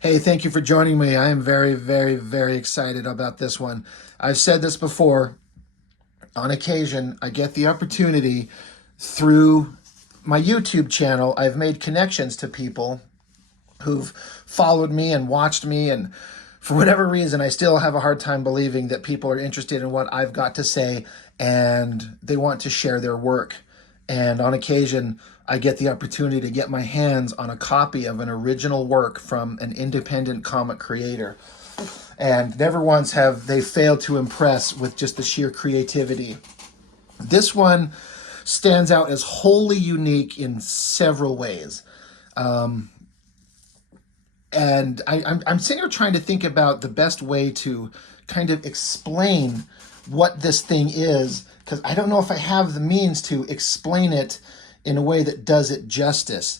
Hey, thank you for joining me. I am very, very, very excited about this one. I've said this before. On occasion, I get the opportunity through my YouTube channel. I've made connections to people who've followed me and watched me, and for whatever reason, I still have a hard time believing that people are interested in what I've got to say and they want to share their work. And on occasion, I get the opportunity to get my hands on a copy of an original work from an independent comic creator. And never once have they failed to impress with just the sheer creativity. This one stands out as wholly unique in several ways. And I'm sitting here trying to think about the best way to kind of explain what this thing is, because I don't know if I have the means to explain it in a way that does it justice.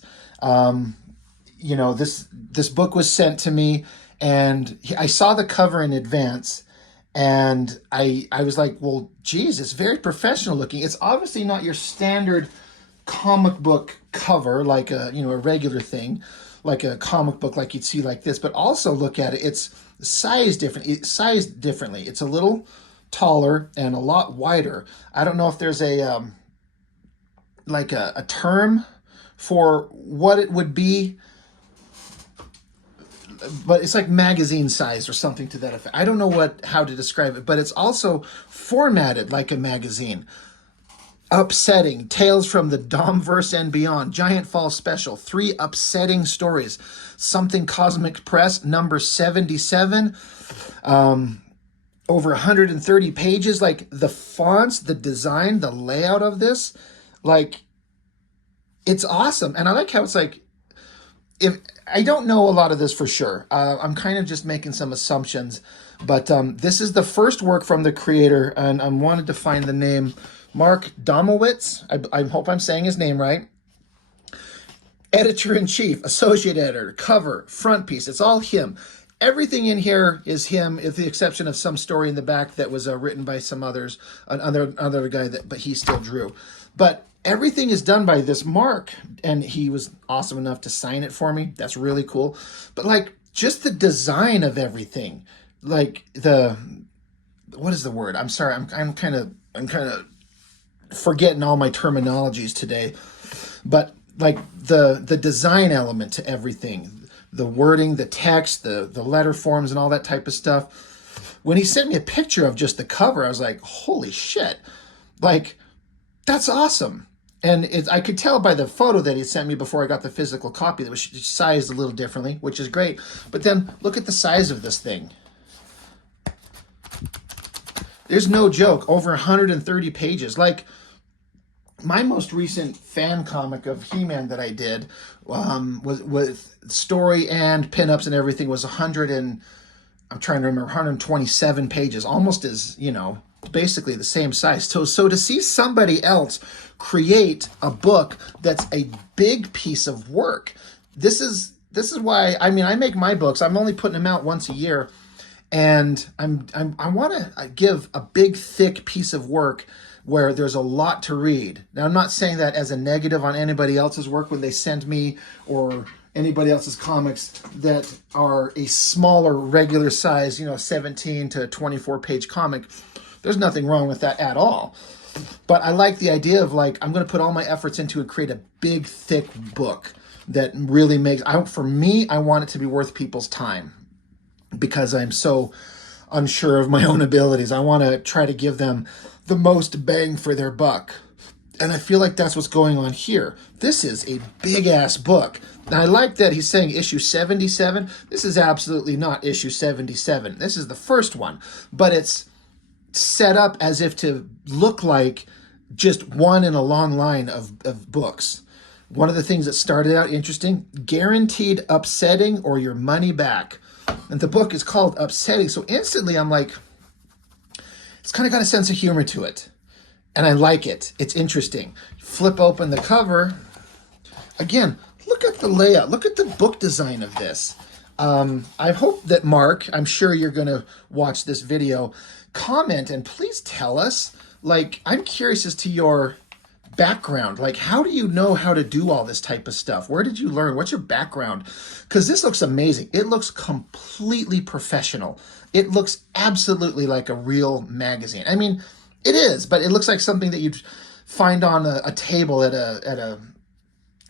This book was sent to me, and I saw the cover in advance, and I was like, well, geez, it's very professional looking. It's obviously not your standard comic book cover, like a regular thing, like a comic book like you'd see like this. But also look at it; it's sized differently. It's a little taller and a lot wider. I don't know if there's a term for what it would be, but it's like magazine size or something to that effect. I don't know how to describe it, but it's also formatted like a magazine. Upsetting, Tales from the Domverse and Beyond, Giant Fall Special, 3 upsetting stories, Something Cosmic Press, number 77, over 130 pages. Like the fonts, the design, the layout of this, like it's awesome. And I like how it's like, if I don't know a lot of this for sure, I'm kind of just making some assumptions, but this is the first work from the creator, and I wanted to find the name. Mark Domowicz, I hope I'm saying his name right. Editor-in-chief, associate editor, cover, front piece, it's all him. Everything in here is him, with the exception of some story in the back that was written by some others, another guy but he still drew. But everything is done by this Mark, and he was awesome enough to sign it for me. That's really cool. But like just the design of everything, like what is the word? I'm sorry, I'm kind of forgetting all my terminologies today, but like the design element to everything, the wording, the text, the letter forms and all that type of stuff. When he sent me a picture of just the cover, I was like, holy shit, like that's awesome. And I could tell by the photo that he sent me before I got the physical copy that was sized a little differently, which is great. But then look at the size of this thing. There's no joke, over 130 pages. Like my most recent fan comic of He-Man that I did was with story and pinups and everything was 127 pages, almost as, basically the same size. So to see somebody else create a book that's a big piece of work, this is why, I make my books. I'm only putting them out once a year. And I want to give a big, thick piece of work where there's a lot to read. Now, I'm not saying that as a negative on anybody else's work when they send me or anybody else's comics that are a smaller, regular size, 17 to 24 page comic. There's nothing wrong with that at all. But I like the idea of like, I'm going to put all my efforts into it, create a big, thick book that really makes, for me, I want it to be worth people's time, because I'm so unsure of my own abilities. I want to try to give them the most bang for their buck. And I feel like that's what's going on here. This is a big-ass book. Now, I like that he's saying issue 77. This is absolutely not issue 77. This is the first one. But it's set up as if to look like just one in a long line of books. One of the things that started out interesting, guaranteed upsetting or your money back. And the book is called Upsetting. So instantly I'm like, it's kind of got a sense of humor to it. And I like it. It's interesting. Flip open the cover. Again, look at the layout. Look at the book design of this. I hope that Mark, I'm sure you're going to watch this video, comment and please tell us, like, I'm curious as to your background? Like, how do you know how to do all this type of stuff? Where did you learn? What's your background? Because this looks amazing. It looks completely professional. It looks absolutely like a real magazine. I mean, it is, but it looks like something that you'd find on a table at a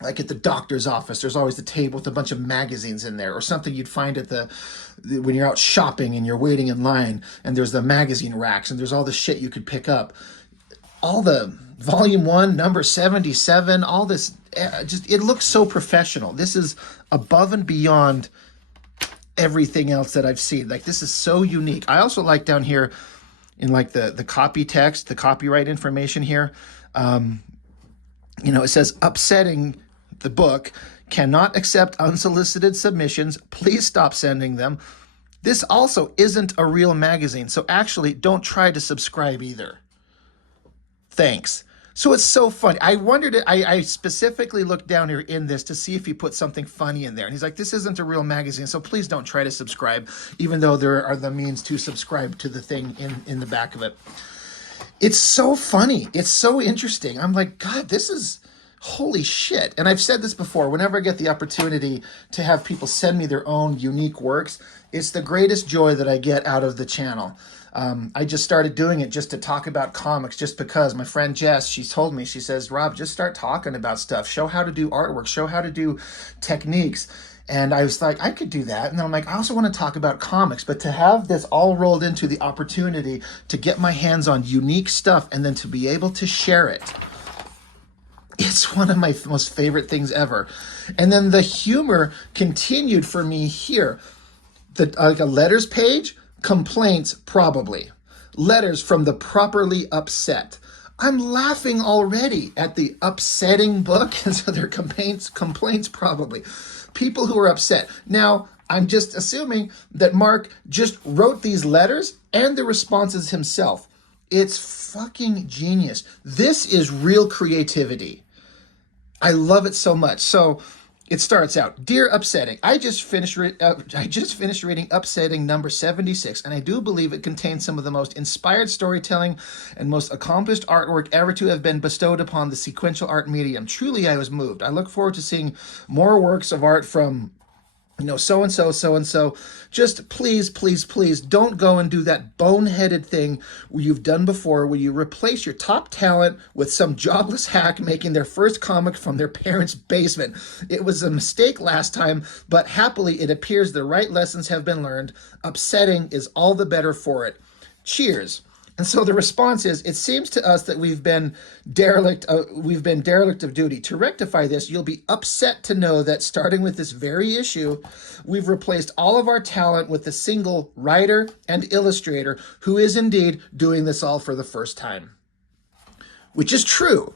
like at the doctor's office. There's always the table with a bunch of magazines in there, or something you'd find at when you're out shopping and you're waiting in line, and there's the magazine racks and there's all the shit you could pick up. All the volume 1, number 77, all this, it looks so professional. This is above and beyond everything else that I've seen. Like, this is so unique. I also like down here in like the copy text, the copyright information here, it says upsetting the book, cannot accept unsolicited submissions. Please stop sending them. This also isn't a real magazine, so actually don't try to subscribe either. Thanks. So it's so funny. I wondered, I specifically looked down here in this to see if he put something funny in there. And he's like, this isn't a real magazine, so please don't try to subscribe, even though there are the means to subscribe to the thing in the back of it. It's so funny. It's so interesting. I'm like, God, this is holy shit. And I've said this before, whenever I get the opportunity to have people send me their own unique works, it's the greatest joy that I get out of the channel. I just started doing it just to talk about comics, just because my friend Jess, she told me, she says, Rob, just start talking about stuff. Show how to do artwork, show how to do techniques. And I was like, I could do that. And then I'm like, I also want to talk about comics, but to have this all rolled into the opportunity to get my hands on unique stuff and then to be able to share it, it's one of my most favorite things ever. And then the humor continued for me here. Like a letters page, complaints probably. Letters from the properly upset. I'm laughing already at the upsetting book, and so their complaints probably. People who are upset. Now, I'm just assuming that Mark just wrote these letters and the responses himself. It's fucking genius. This is real creativity. I love it so much. So it starts out, Dear Upsetting, I just finished reading Upsetting number 76, and I do believe it contains some of the most inspired storytelling and most accomplished artwork ever to have been bestowed upon the sequential art medium. Truly, I was moved. I look forward to seeing more works of art from so-and-so, so-and-so. Just please, please, please don't go and do that boneheaded thing where you've done before, where you replace your top talent with some jobless hack making their first comic from their parents' basement. It was a mistake last time, but happily it appears the right lessons have been learned. Upsetting is all the better for it. Cheers. And so the response is, it seems to us that we've been derelict of duty. To rectify this, you'll be upset to know that starting with this very issue, we've replaced all of our talent with a single writer and illustrator who is indeed doing this all for the first time. Which is true.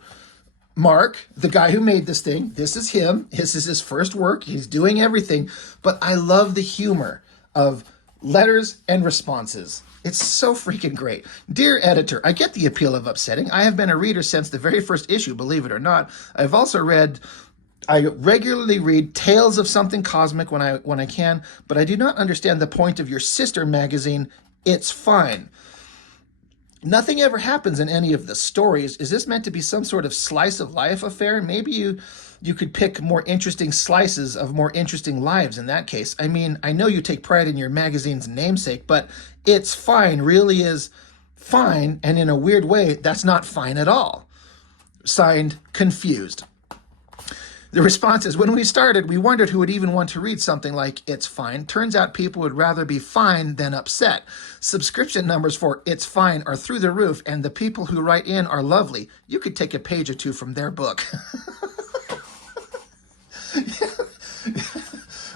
Mark, the guy who made this thing, this is him. This is his first work. He's doing everything. But I love the humor of letters and responses. It's so freaking great. Dear editor, I get the appeal of upsetting. I have been a reader since the very first issue, believe it or not. I regularly read Tales of Something Cosmic when I can, but I do not understand the point of your sister magazine, It's Fine. Nothing ever happens in any of the stories. Is this meant to be some sort of slice of life affair? Maybe you could pick more interesting slices of more interesting lives in that case. I mean, I know you take pride in your magazine's namesake, but It's Fine really is fine, and in a weird way, that's not fine at all. Signed, Confused. The response is, when we started, we wondered who would even want to read something like It's Fine. Turns out people would rather be fine than upset. Subscription numbers for It's Fine are through the roof, and the people who write in are lovely. You could take a page or two from their book.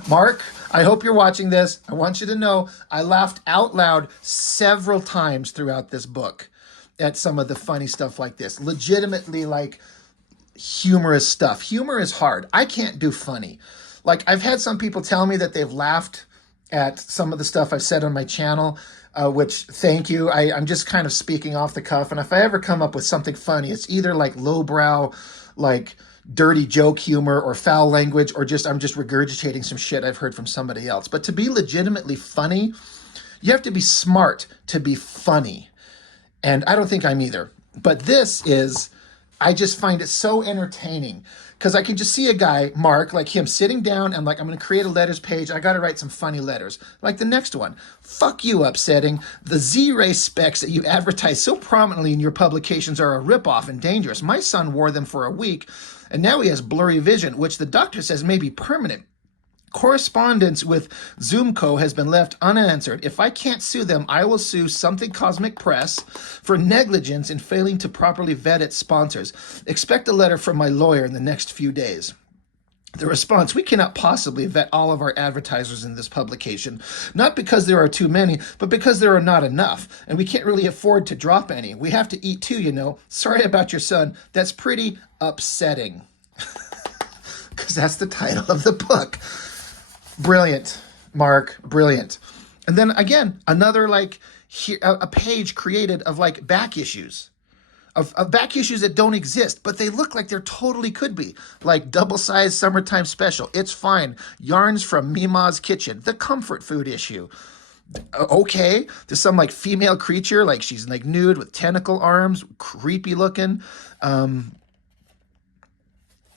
Mark, I hope you're watching this. I want you to know I laughed out loud several times throughout this book at some of the funny stuff like this. Legitimately, like, humorous stuff. Humor is hard. I can't do funny. Like, I've had some people tell me that they've laughed at some of the stuff I've said on my channel, which, thank you. I'm just kind of speaking off the cuff. And if I ever come up with something funny, it's either like lowbrow, like dirty joke humor or foul language, or I'm just regurgitating some shit I've heard from somebody else. But to be legitimately funny, you have to be smart to be funny. And I don't think I'm either. But this is I just find it so entertaining because I can just see a guy, Mark, like him sitting down and like, I'm going to create a letters page. I got to write some funny letters. Like the next one, fuck you, upsetting. The Z-Ray specs that you advertise so prominently in your publications are a ripoff and dangerous. My son wore them for a week and now he has blurry vision, which the doctor says may be permanent. Correspondence with Zoomco has been left unanswered. If I can't sue them, I will sue Something Cosmic Press for negligence in failing to properly vet its sponsors. Expect a letter from my lawyer in the next few days. The response: we cannot possibly vet all of our advertisers in this publication, not because there are too many, but because there are not enough, and we can't really afford to drop any. We have to eat too, you know. Sorry about your son. That's pretty upsetting. Because that's the title of the book. Brilliant, Mark, brilliant. And then again, another like a page created of like back issues, of back issues that don't exist, but they look like they're totally could be, like double-sized summertime special. It's fine. Yarns from Mima's kitchen, the comfort food issue. Okay, there's some like female creature, like she's like nude with tentacle arms, creepy looking.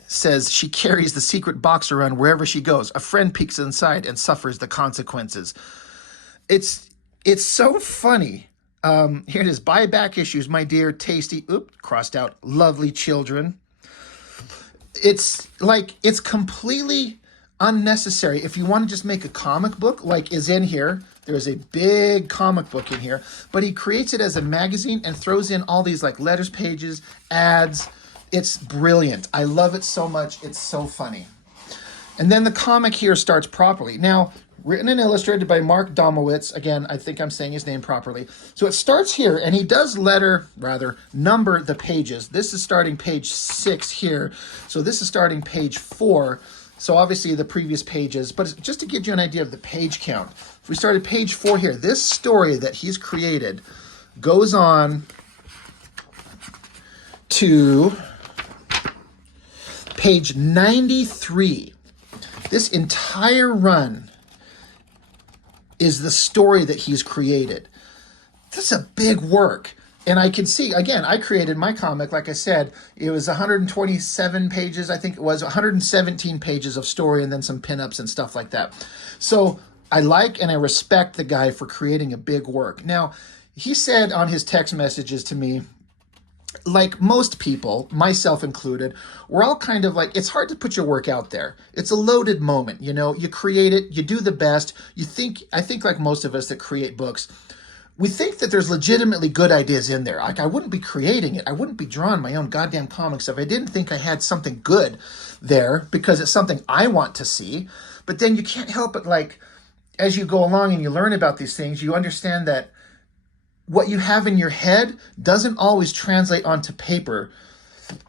Says she carries the secret box around wherever she goes. A friend peeks inside and suffers the consequences. It's so funny. Here it is. Buy back issues, my dear, tasty, crossed out, lovely children. It's like, it's completely unnecessary. If you want to just make a comic book, like is in here, there's a big comic book in here, but he creates it as a magazine and throws in all these like letters pages, ads. It's brilliant. I love it so much. It's so funny. And then the comic here starts properly. Now, written and illustrated by Mark Domowicz. Again, I think I'm saying his name properly. So it starts here, and he does number the pages. This is starting page 6 here. So this is starting page 4. So obviously the previous pages, but just to give you an idea of the page count. If we started page 4 here, this story that he's created goes on to page 93. This entire run is the story that he's created. That's a big work. And I can see, again, I created my comic, like I said, it was 127 pages, I think it was 117 pages of story and then some pinups and stuff like that. So I like and I respect the guy for creating a big work. Now, he said on his text messages to me, like most people, myself included, we're all kind of like, it's hard to put your work out there. It's a loaded moment, you know, you create it, you do the best. I think like most of us that create books, we think that there's legitimately good ideas in there. Like I wouldn't be creating it. I wouldn't be drawing my own goddamn comics if I didn't think I had something good there because it's something I want to see. But then you can't help it, like, as you go along and you learn about these things, you understand that what you have in your head doesn't always translate onto paper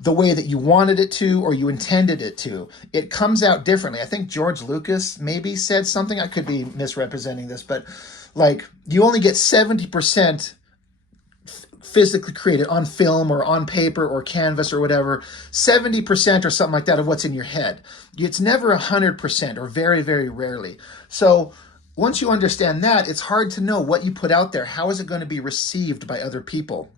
the way that you wanted it to or you intended it to. It comes out differently. I think George Lucas maybe said something. I could be misrepresenting this, but like you only get 70% physically created on film or on paper or canvas or whatever, 70% or something like that of what's in your head. It's never 100% or very, very rarely. So once you understand that, it's hard to know what you put out there. How is it going to be received by other people?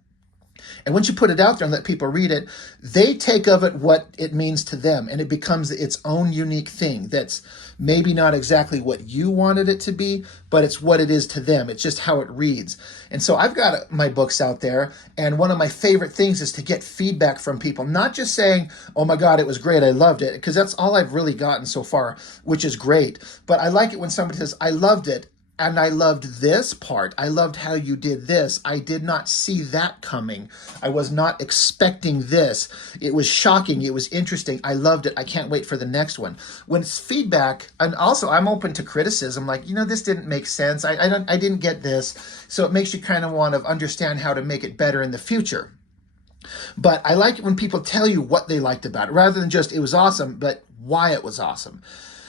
And once you put it out there and let people read it, they take of it what it means to them, and it becomes its own unique thing that's maybe not exactly what you wanted it to be, but it's what it is to them. It's just how it reads. And so I've got my books out there, and one of my favorite things is to get feedback from people, not just saying, oh my God, it was great, I loved it, because that's all I've really gotten so far, which is great. But I like it when somebody says, I loved it, and I loved this part. I loved how you did this. I did not see that coming. I was not expecting this. It was shocking. It was interesting. I loved it. I can't wait for the next one. When it's feedback, and also I'm open to criticism, like, this didn't make sense. I didn't get this. So it makes you kind of want to understand how to make it better in the future. But I like it when people tell you what they liked about it, rather than just, it was awesome, but why it was awesome.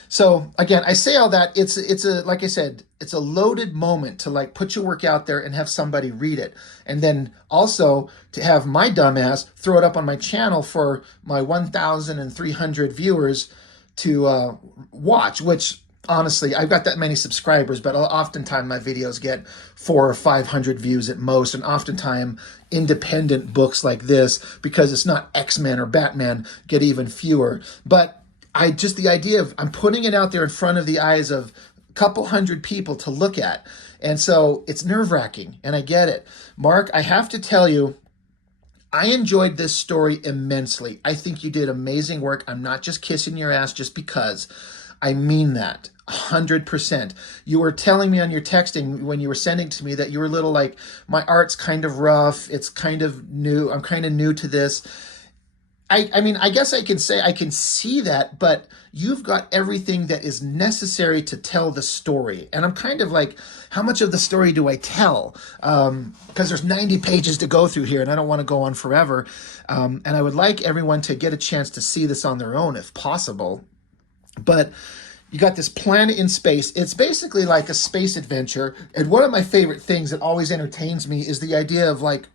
So again, I say all that, it's a, like I said, it's a loaded moment to like put your work out there and have somebody read it. And then also to have my dumbass throw it up on my channel for my 1,300 viewers to watch, which honestly, I've got that many subscribers, but oftentimes my videos get 400 or 500 views at most, and oftentimes independent books like this, because it's not X-Men or Batman, get even fewer. But the idea of I'm putting it out there in front of the eyes of a couple hundred people to look at. And so it's nerve-wracking, and I get it. Mark, I have to tell you, I enjoyed this story immensely. I think you did amazing work. I'm not just kissing your ass just because. I mean that 100%. You were telling me on your texting when you were sending to me that you were a little like, my art's kind of rough. It's kind of new. I'm kind of new to this. I mean, I guess I can say I can see that, but you've got everything that is necessary to tell the story. And I'm kind of like, how much of the story do I tell? Because there's 90 pages to go through here, and I don't want to go on forever. And I would like everyone to get a chance to see this on their own if possible. But you got this planet in space. It's basically like a space adventure. And one of my favorite things that always entertains me is the idea of like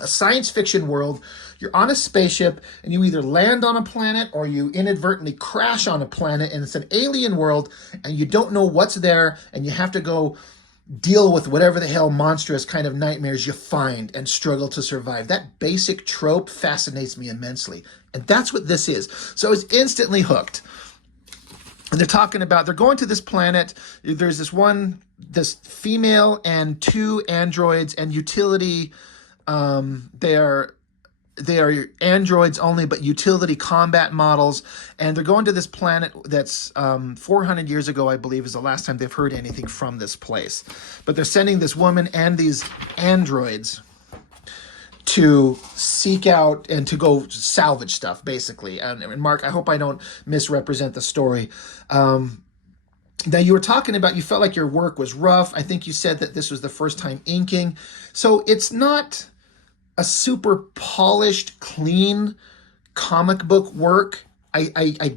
a science fiction world. You're on a spaceship and you either land on a planet or you inadvertently crash on a planet, and it's an alien world and you don't know what's there, and you have to go deal with whatever the hell monstrous kind of nightmares you find and struggle to survive. That basic trope fascinates me immensely. And that's what this is. So I was instantly hooked. And they're talking about, they're going to this planet. There's this female and two androids and utility. They are androids only, but utility combat models. And they're going to this planet that's 400 years ago, I believe, is the last time they've heard anything from this place. But they're sending this woman and these androids to seek out and to go salvage stuff, basically. And Mark, I hope I don't misrepresent the story. Now, you were talking about, you felt like your work was rough. I think you said that this was the first time inking. So it's not a super polished, clean comic book work. I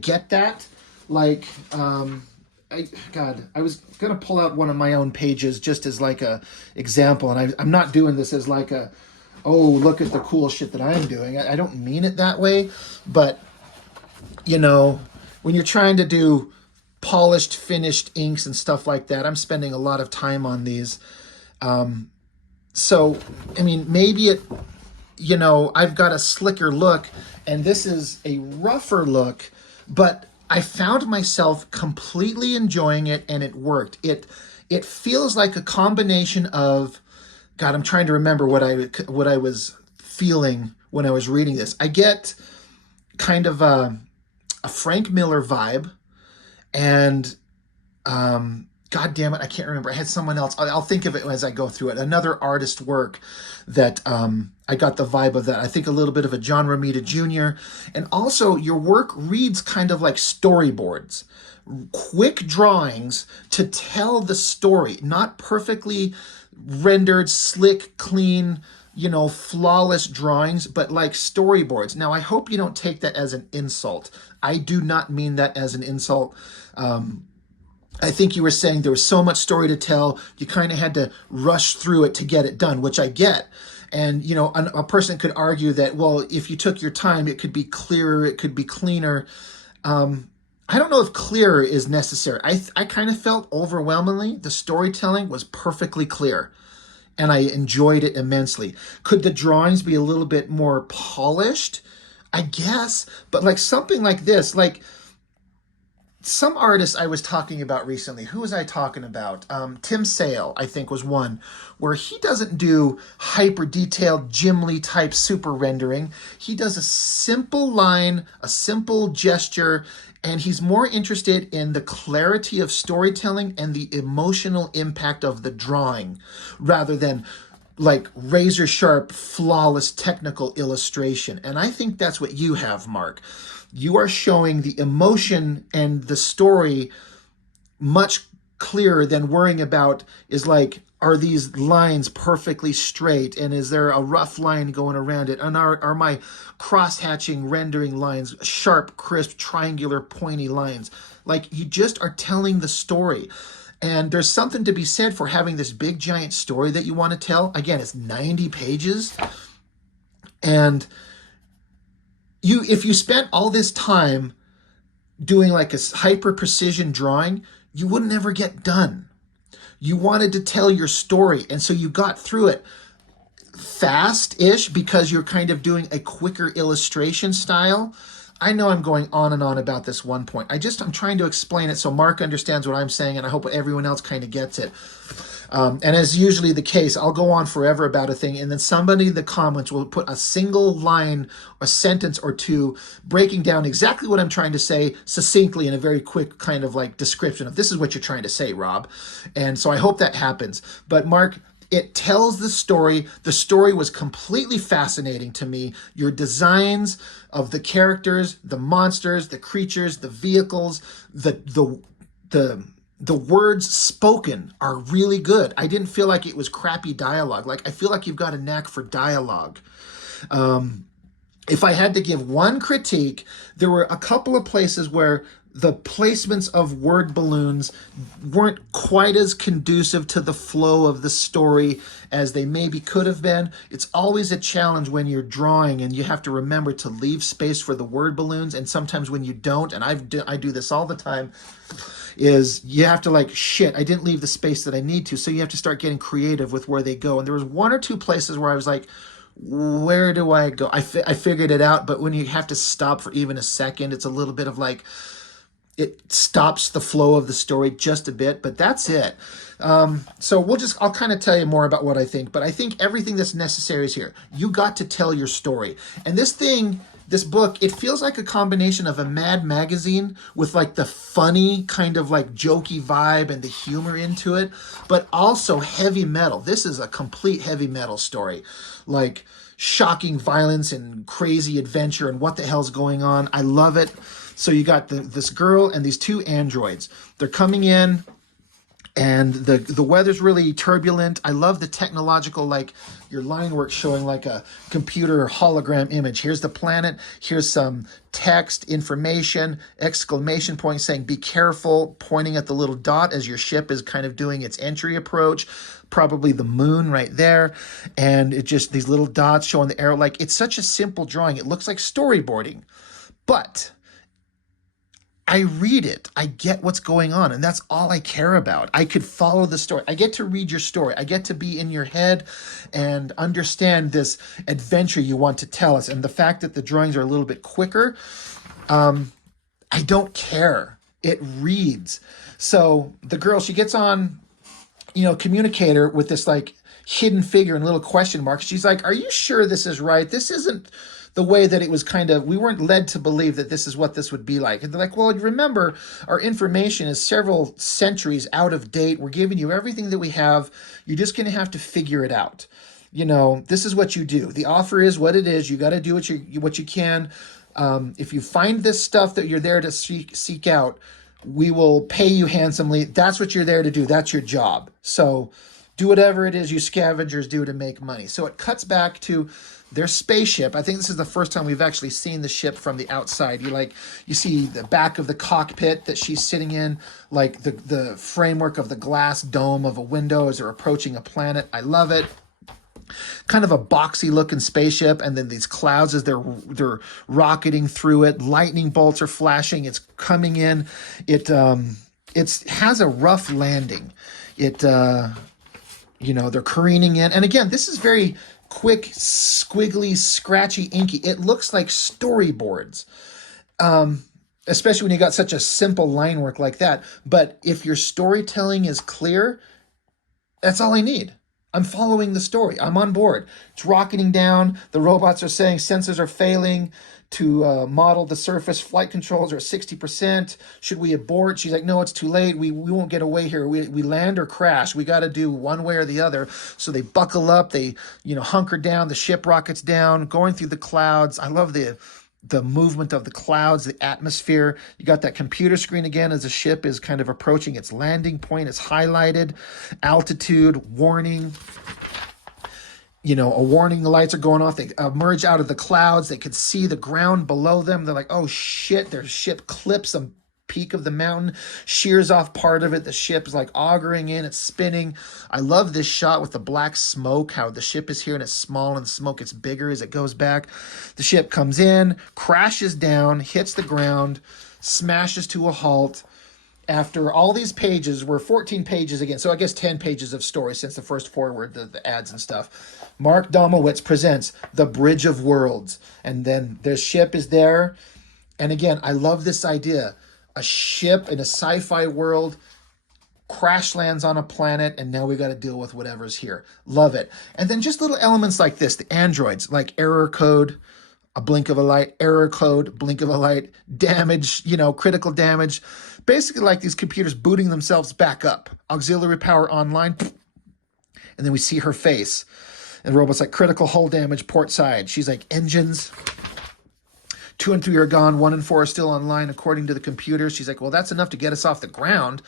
get that. Like, I was going to pull out one of my own pages just as like a example. And I'm not doing this as like a, oh, look at the cool shit that I'm doing. I don't mean it that way, but, you know, when you're trying to do polished, finished inks and stuff like that, I'm spending a lot of time on these. So, I mean, maybe I've got a slicker look, and this is a rougher look, but I found myself completely enjoying it, and it worked. It feels like a combination of, God, I'm trying to remember what I was feeling when I was reading this. I get kind of a Frank Miller vibe, and God damn it, I can't remember. I had someone else. I'll think of it as I go through it. Another artist work that I got the vibe of that. I think a little bit of a John Romita Jr. And also your work reads kind of like storyboards. Quick drawings to tell the story, not perfectly rendered, slick, clean, flawless drawings, but like storyboards. Now, I hope you don't take that as an insult. I do not mean that as an insult. I think you were saying there was so much story to tell, you kind of had to rush through it to get it done, which I get. And, a person could argue that, well, if you took your time, it could be clearer, it could be cleaner. I don't know if clearer is necessary. I kind of felt overwhelmingly the storytelling was perfectly clear, and I enjoyed it immensely. Could the drawings be a little bit more polished? I guess, but like something like this, like some artists I was talking about recently, who was I talking about? Tim Sale, I think, was one where he doesn't do hyper detailed Jim Lee type super rendering. He does a simple line, a simple gesture, and he's more interested in the clarity of storytelling and the emotional impact of the drawing rather than like razor sharp, flawless technical illustration. And I think that's what you have, Mark. You are showing the emotion and the story much clearer than worrying about is like, are these lines perfectly straight? And is there a rough line going around it? And are my cross-hatching rendering lines sharp, crisp, triangular, pointy lines? Like, you just are telling the story. And there's something to be said for having this big, giant story that you want to tell. Again, it's 90 pages. And if you spent all this time doing like a hyper precision drawing, you wouldn't ever get done. You wanted to tell your story, and so you got through it fast-ish because you're kind of doing a quicker illustration style. I know I'm going on and on about this one point. I'm trying to explain it so Mark understands what I'm saying, and I hope everyone else kind of gets it. And as usually the case, I'll go on forever about a thing, and then somebody in the comments will put a single line, a sentence or two, breaking down exactly what I'm trying to say succinctly in a very quick kind of like description of this is what you're trying to say, Rob. And so I hope that happens. But Mark, it tells the story. The story was completely fascinating to me. Your designs of the characters, the monsters, the creatures, the vehicles, the words spoken are really good. I didn't feel like it was crappy dialogue. Like, I feel like you've got a knack for dialogue. If I had to give one critique, there were a couple of places where the placements of word balloons weren't quite as conducive to the flow of the story as they maybe could have been. It's always a challenge when you're drawing and you have to remember to leave space for the word balloons. And sometimes when you don't, and I do this all the time, is you have to like, shit, I didn't leave the space that I need to. So you have to start getting creative with where they go. And there was one or two places where I was like, where do I go? I figured it out, but when you have to stop for even a second, it's a little bit of like, it stops the flow of the story just a bit, but that's it. So I'll kind of tell you more about what I think, but I think everything that's necessary is here. You got to tell your story. And this book, it feels like a combination of a Mad magazine with like the funny kind of like jokey vibe and the humor into it, but also heavy metal. This is a complete heavy metal story, like shocking violence and crazy adventure and what the hell's going on. I love it. So you got this girl and these two androids. They're coming in, and the weather's really turbulent. I love the technological, like your line work showing like a computer hologram image. Here's the planet. Here's some text, information, exclamation point saying, be careful, pointing at the little dot as your ship is kind of doing its entry approach. Probably the moon right there. And it just, these little dots showing the arrow. Like, it's such a simple drawing. It looks like storyboarding. But I read it, I get what's going on, and that's all I care about. I could follow the story. I get to read your story. I get to be in your head and understand this adventure you want to tell us. And the fact that the drawings are a little bit quicker, I don't care. It reads. So the girl, she gets on, communicator with this like hidden figure and little question marks. She's like, are you sure this is right? This isn't the way that it was we weren't led to believe that this is what this would be like. And they're like, well, remember, our information is several centuries out of date. We're giving you everything that we have. You're just going to have to figure it out. This is what you do. The offer is what it is. You got to do what you can. If you find this stuff that you're there to seek out, we will pay you handsomely. That's what you're there to do. That's your job. So do whatever it is you scavengers do to make money. So it cuts back to their spaceship. I think this is the first time we've actually seen the ship from the outside. You see the back of the cockpit that she's sitting in, like the framework of the glass dome of a window as they're approaching a planet. I love it. Kind of a boxy looking spaceship, and then these clouds as they're rocketing through it. Lightning bolts are flashing. It's coming in. It has a rough landing. They're careening in. And again, this is very quick, squiggly, scratchy, inky. It looks like storyboards, especially when you got such a simple line work like that. But if your storytelling is clear, that's all I need. I'm following the story. I'm on board. It's rocketing down. The robots are saying sensors are failing to model the surface. Flight controls are at 60%. Should we abort? She's like, no, it's too late. We won't get away here. We land or crash. We got to do one way or the other. So they buckle up. They, hunker down. The ship rockets down, going through the clouds. I love the movement of the clouds, the atmosphere. You got that computer screen again as the ship is kind of approaching its landing point. It's highlighted. Altitude, warning. A warning, the lights are going off. They emerge out of the clouds. They could see the ground below them. They're like, oh shit, their ship clips a peak of the mountain, shears off part of it. The ship is like augering in, it's spinning. I love this shot with the black smoke, how the ship is here and it's small and the smoke gets bigger as it goes back. The ship comes in, crashes down, hits the ground, smashes to a halt. after all these pages, we're 14 pages again, so I guess 10 pages of story since the first four were the ads and stuff. Mark Domowicz presents The Bridge of Worlds, and then their ship is there. And again, I love this idea. A ship in a sci-fi world crash lands on a planet, and now we got to deal with whatever's here. Love it. And then just little elements like this, the androids, like error code, a blink of a light, error code, blink of a light, damage, critical damage. Basically like these computers booting themselves back up. Auxiliary power online, and then we see her face. And the robot's like, critical hull damage, port side. She's like, engines, 2 and 3 are gone, 1 and 4 are still online according to the computer. She's like, well, that's enough to get us off the ground.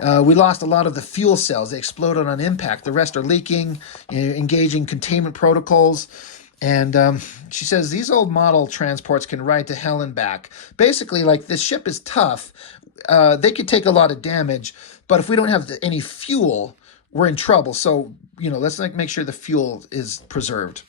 We lost a lot of the fuel cells. They exploded on impact. The rest are leaking, engaging containment protocols. And she says, these old model transports can ride to hell and back. Basically, like, this ship is tough. They could take a lot of damage, but if we don't have any fuel, we're in trouble. So, let's make sure the fuel is preserved.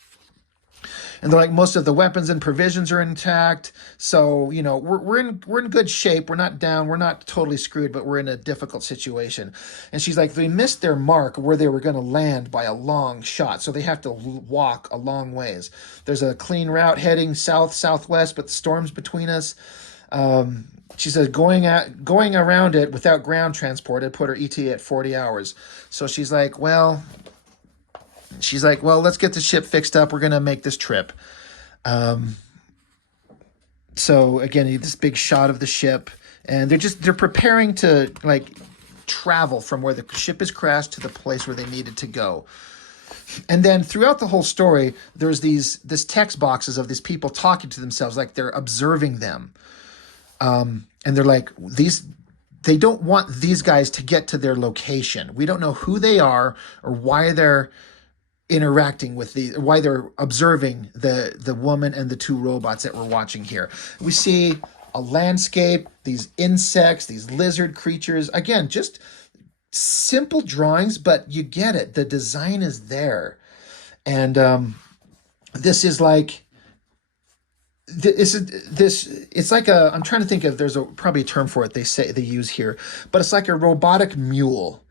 And they're like, most of the weapons and provisions are intact. So, we're in good shape. We're not down. We're not totally screwed, but we're in a difficult situation. And she's like, they missed their mark where they were going to land by a long shot. So they have to walk a long ways. There's a clean route heading south, southwest, but the storm's between us. She says going around it without ground transport, it put her ETA at 40 hours. So she's like, well, let's get the ship fixed up. We're going to make this trip. So again, this big shot of the ship, and they're preparing to travel from where the ship is crashed to the place where they needed to go. And then throughout the whole story, there's this text boxes of these people talking to themselves, like they're observing them. And they're like, they don't want these guys to get to their location. We don't know who they are or why they're interacting with why they're observing the woman and the 2 robots that we're watching here. We see a landscape, these insects, these lizard creatures. Again, just simple drawings, but you get it. The design is there. And this is like, it's like I'm trying to think of, there's probably a term for it they use here, but it's like a robotic mule.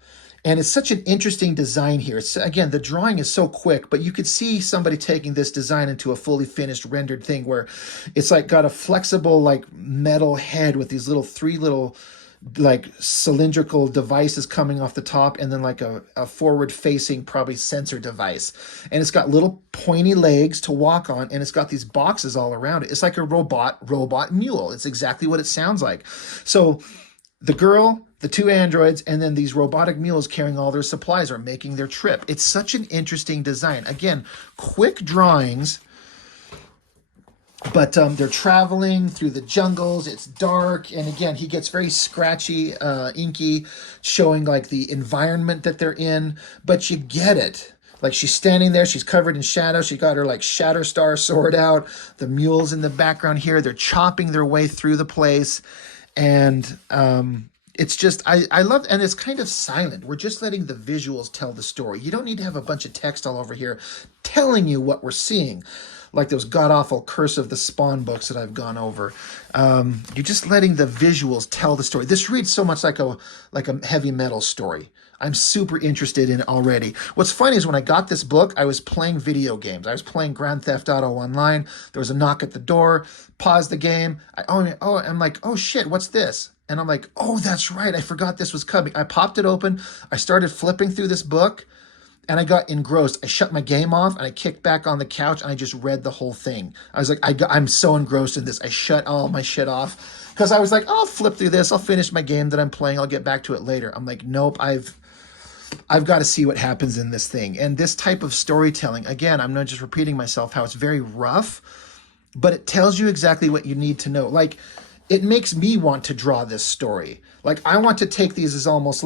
And it's such an interesting design here. It's, again, the drawing is so quick, but you could see somebody taking this design into a fully finished rendered thing where it's like got a flexible metal head with these 3 little cylindrical devices coming off the top, and then a forward facing probably sensor device. And it's got little pointy legs to walk on, and it's got these boxes all around it. It's like a robot mule. It's exactly what it sounds like. So the girl, the 2 androids, and then these robotic mules carrying all their supplies are making their trip. It's such an interesting design. Again, quick drawings, but they're traveling through the jungles. It's dark, and again, he gets very scratchy, inky, showing the environment that they're in, but you get it. She's standing there, she's covered in shadow, she got her Shatterstar sword out, the mules in the background here, they're chopping their way through the place. And it's just, I love, and it's kind of silent. We're just letting the visuals tell the story. You don't need to have a bunch of text all over here telling you what we're seeing, like those god-awful Curse of the Spawn books that I've gone over. You're just letting the visuals tell the story. This reads so much like a heavy metal story. I'm super interested in it already. What's funny is when I got this book, I was playing video games. I was playing Grand Theft Auto Online. There was a knock at the door, paused the game. I'm like, oh shit, what's this? And I'm like, oh, that's right. I forgot this was coming. I popped it open. I started flipping through this book, and I got engrossed. I shut my game off, and I kicked back on the couch, and I just read the whole thing. I was like, I'm so engrossed in this. I shut all my shit off because I was like, I'll flip through this. I'll finish my game that I'm playing. I'll get back to it later. I'm like, nope, I've got to see what happens in this thing. And this type of storytelling, again, I'm not just repeating myself, how it's very rough, but it tells you exactly what you need to know. It makes me want to draw this story. I want to take these as almost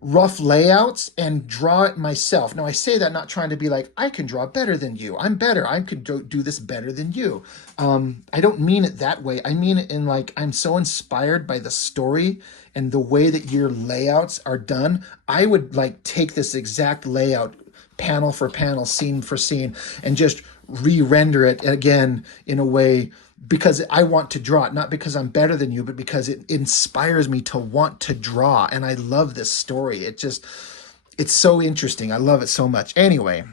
rough layouts and draw it myself. Now, I say that not trying to be I can draw better than you. I'm better. I could do this better than you. I don't mean it that way. I mean it in I'm so inspired by the story and the way that your layouts are done. I would take this exact layout, panel for panel, scene for scene, and just re-render it again in a way because I want to draw it, not because I'm better than you, but because it inspires me to want to draw. And I love this story. It's so interesting. I love it so much. Anyway,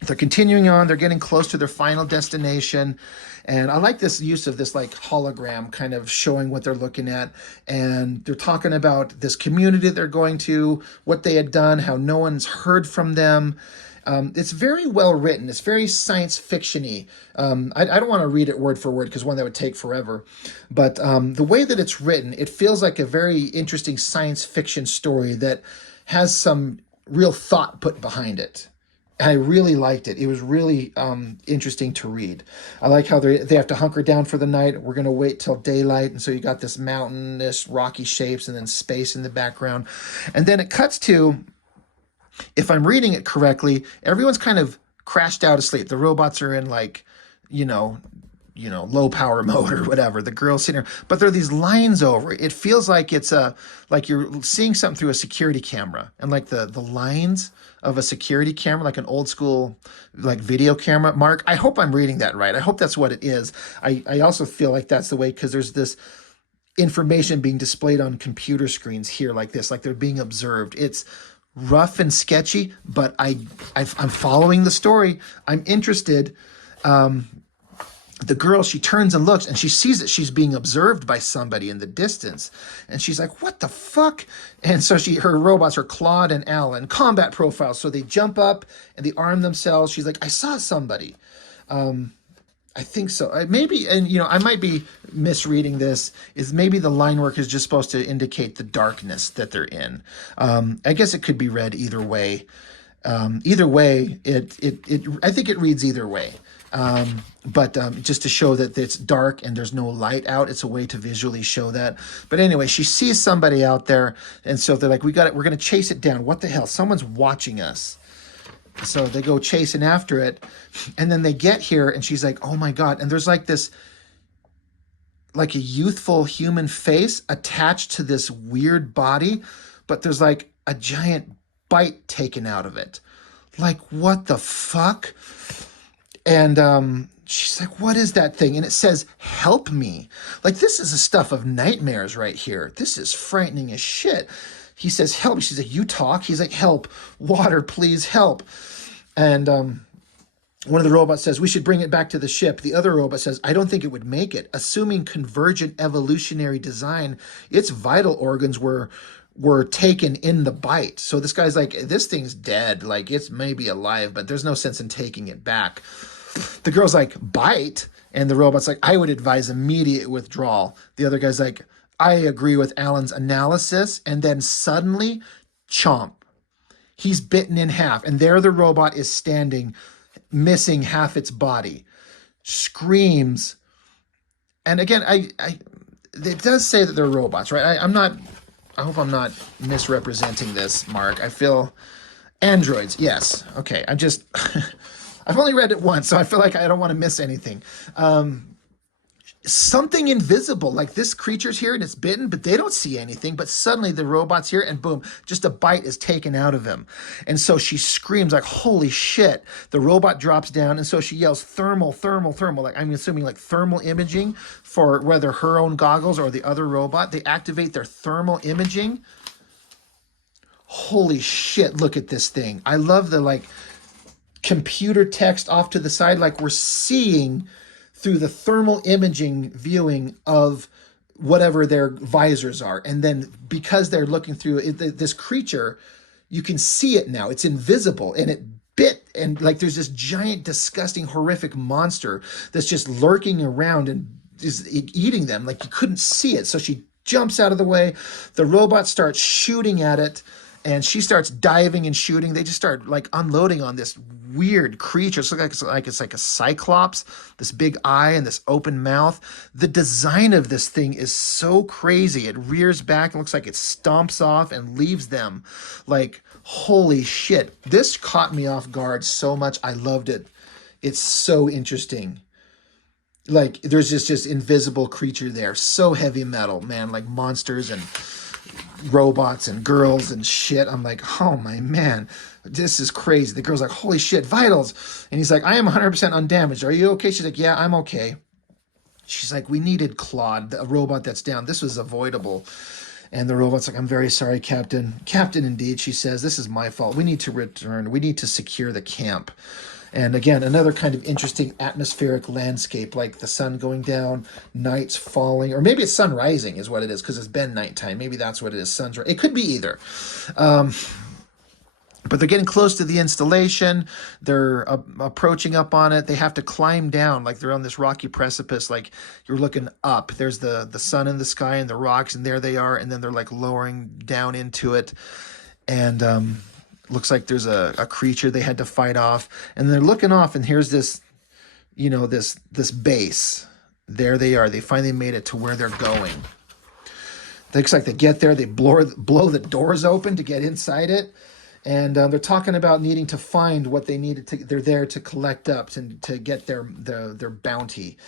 they're continuing on. They're getting close to their final destination. And I like this use of this like hologram kind of showing what they're looking at. And they're talking about this community they're going to, what they had done, how no one's heard from them. It's very well written. It's very science fiction-y. I don't want to read it word for word because one, that would take forever. But the way that it's written, it feels like a very interesting science fiction story that has some real thought put behind it. I really liked it. It was really interesting to read. I like how they have to hunker down for the night. We're going to wait till daylight. And so you got this mountainous, rocky shapes and then space in the background. And then it cuts to, if I'm reading it correctly, everyone's kind of crashed out asleep. The robots are in like, low power mode or whatever. The girl's sitting there, but there are these lines over it. It feels like it's like you're seeing something through a security camera, and like the lines of a security camera, like an old school like video camera. Mark, I hope I'm reading that right. I hope that's what it is. I also feel like that's the way, because there's this information being displayed on computer screens here like this, like they're being observed. It's rough and sketchy, but I'm following the story. I'm interested. The girl, she turns and looks and she sees that she's being observed by somebody in the distance. And she's like, what the fuck? And so her robots are Claude and Alan, combat profiles. So they jump up and they arm themselves. She's like, I saw somebody. I think so. Maybe, and I might be misreading this, is maybe the line work is just supposed to indicate the darkness that they're in. I guess it could be read either way. Either way, I think it reads either way. But just to show that it's dark and there's no light out, it's a way to visually show that. But anyway, she sees somebody out there, and so they're like, we're going to chase it down. What the hell? Someone's watching us. So they go chasing after it, and then they get here, and she's like, oh my God. And there's like this, like a youthful human face attached to this weird body, but there's like a giant bite taken out of it. Like, what the fuck? And she's like, what is that thing? And it says, help me. Like, this is the stuff of nightmares right here. This is frightening as shit. He says, help me. She's like, you talk? He's like, help. Water, please help. And one of the robots says, we should bring it back to the ship. The other robot says, I don't think it would make it. Assuming convergent evolutionary design, its vital organs were taken in the bite. So this guy's like, this thing's dead. Like, it's maybe alive, but there's no sense in taking it back. The girl's like, bite? And the robot's like, I would advise immediate withdrawal. The other guy's like, I agree with Alan's analysis. And then suddenly, chomp. He's bitten in half. And there the robot is standing, missing half its body. Screams. And again, it does say that they're robots, right? I hope I'm not misrepresenting this, Mark. I feel androids. Yes. Okay. I've only read it once, so I feel like I don't want to miss anything. Something invisible, like this creature's here and it's bitten, but they don't see anything. But suddenly the robot's here and boom, just a bite is taken out of him. And so she screams like, holy shit. The robot drops down. And so she yells thermal, thermal, thermal. Like, I'm assuming like thermal imaging for whether her own goggles or the other robot. They activate their thermal imaging. Holy shit. Look at this thing. I love the like computer text off to the side. Like we're seeing through the thermal imaging viewing of whatever their visors are. And then because they're looking through it, this creature, you can see it now. It's invisible and it bit. And like there's this giant, disgusting, horrific monster that's just lurking around and is eating them. Like you couldn't see it. So she jumps out of the way. The robot starts shooting at it. And she starts diving and shooting. They just start like unloading on this weird creature. It looks like it's like a cyclops, this big eye and this open mouth. The design of this thing is so crazy. It rears back and looks like it stomps off and leaves them. Like, holy shit. This caught me off guard so much. I loved it. It's so interesting. Like, there's just invisible creature there. So heavy metal, man. Like monsters and robots and girls and shit. I'm like, oh my man, this is crazy. The girl's like, holy shit, vitals. And he's like, I am 100% undamaged. Are you okay? She's like, yeah, I'm okay. She's like, we needed Claude, a robot that's down. This was avoidable. And the robot's like, I'm very sorry, Captain. Captain, indeed, she says, this is my fault. We need to return. We need to secure the camp. And again, another kind of interesting atmospheric landscape, like the sun going down, nights falling, or maybe it's sun rising is what it is, because it's been nighttime. Maybe that's what it is, sun's rising. It could be either. But they're getting close to the installation. They're approaching up on it. They have to climb down, like they're on this rocky precipice, like you're looking up. There's the sun in the sky and the rocks, and there they are. And then they're like lowering down into it. And looks like there's a creature they had to fight off. And they're looking off, and here's this, this base. There they are. They finally made it to where they're going. Looks like they get there. They blow the doors open to get inside it. And they're talking about needing to find what they needed to. They're there to collect up to get their bounty.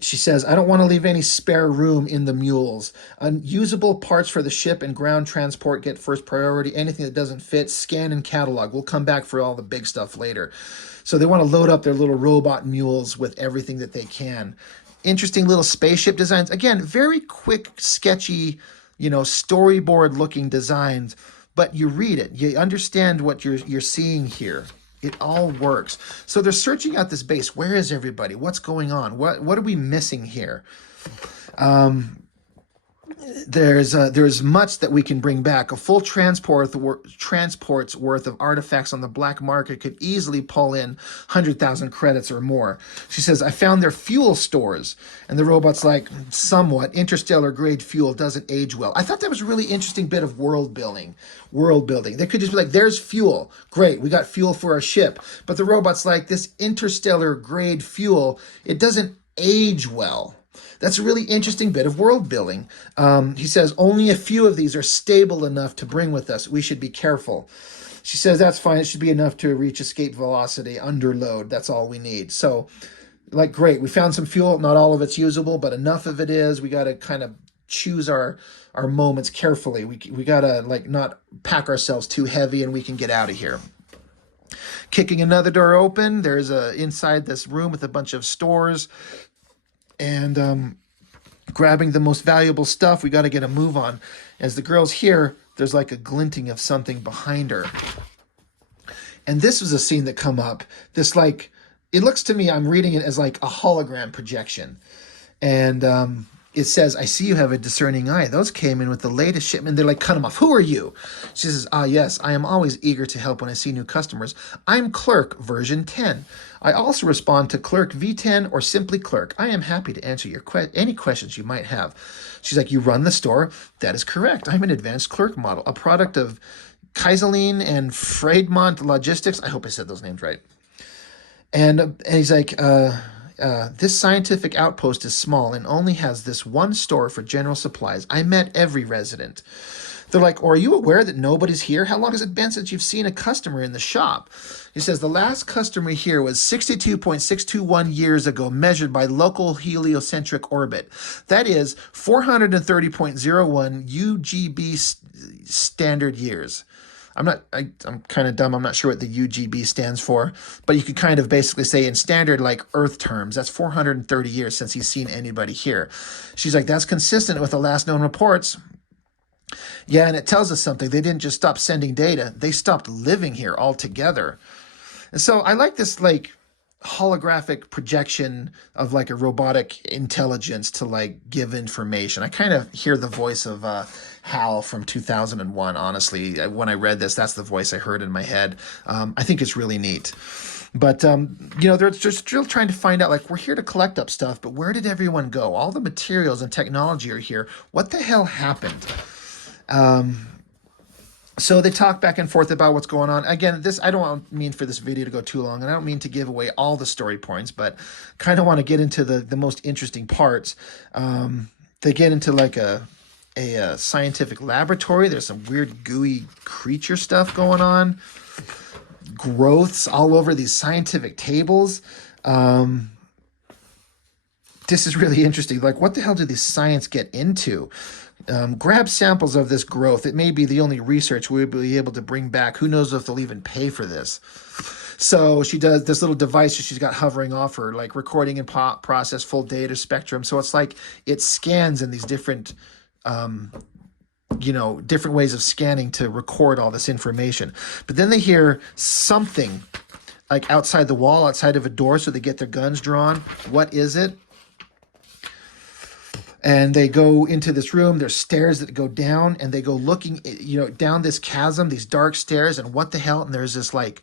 She says, I don't want to leave any spare room in the mules. Unusable parts for the ship and ground transport get first priority. Anything that doesn't fit, scan and catalog. We'll come back for all the big stuff later. So they want to load up their little robot mules with everything that they can. Interesting little spaceship designs. Again, very quick, sketchy, storyboard looking designs, but you read it, you understand what you're seeing here. It all works. So they're searching out this base. Where is everybody? What's going on? What are we missing here? There's much that we can bring back. A full transport's worth of artifacts on the black market could easily pull in 100,000 credits or more. She says, I found their fuel stores. And the robot's like, somewhat. Interstellar grade fuel doesn't age well. I thought that was a really interesting bit of world building. They could just be like, there's fuel. Great, we got fuel for our ship. But the robot's like, this interstellar grade fuel, it doesn't age well. That's a really interesting bit of world building. He says, only a few of these are stable enough to bring with us. We should be careful. She says, that's fine. It should be enough to reach escape velocity under load. That's all we need. So, like, great. We found some fuel. Not all of it's usable, but enough of it is. We got to kind of choose our moments carefully. We got to, like, not pack ourselves too heavy, and we can get out of here. Kicking another door open, there's inside this room with a bunch of stores. And grabbing the most valuable stuff, we got to get a move on. As the girl's here, there's like a glinting of something behind her. And this was a scene that come up. This, like, it looks to me, I'm reading it as like a hologram projection. And it says, I see you have a discerning eye. Those came in with the latest shipment. They're like, cut them off. Who are you? She says, yes, I am always eager to help when I see new customers. I'm Clerk version 10. I also respond to Clerk V10 or simply Clerk. I am happy to answer your any questions you might have. She's like, you run the store? That is correct. I'm an advanced clerk model, a product of Kaiserline and Freidmont Logistics. I hope I said those names right. And he's like, this scientific outpost is small and only has this one store for general supplies. I met every resident. They're like, are you aware that nobody's here? How long has it been since you've seen a customer in the shop? He says, the last customer here was 62.621 years ago, measured by local heliocentric orbit. That is 430.01 UGB standard years. I'm kind of dumb. I'm not sure what the UGB stands for, but you could kind of basically say in standard, like Earth terms, that's 430 years since he's seen anybody here. She's like, that's consistent with the last known reports. Yeah, and it tells us something. They didn't just stop sending data. They stopped living here altogether. And so I like this, like, holographic projection of like a robotic intelligence to like give information. I kind of hear the voice of Hal from 2001. Honestly, when I read this, that's the voice I heard in my head. I think it's really neat. But they're just still trying to find out, like, we're here to collect up stuff, but where did everyone go? All the materials and technology are here. What the hell happened? So they talk back and forth about what's going on. Again, I don't mean for this video to go too long, and I don't mean to give away all the story points, but kind of want to get into the most interesting parts. They get into like a scientific laboratory. There's some weird gooey creature stuff going on. Growths all over these scientific tables. This is really interesting. Like, what the hell did this science get into? Grab samples of this growth. It may be the only research we'll be able to bring back. Who knows if they'll even pay for this. So she does this little device that she's got hovering off her, like recording and process full data spectrum. So it's like it scans in these different, different ways of scanning to record all this information. But then they hear something like outside the wall, outside of a door, so they get their guns drawn. What is it? And they go into this room. There's stairs that go down, and they go looking, down this chasm, these dark stairs, and what the hell? And there's this like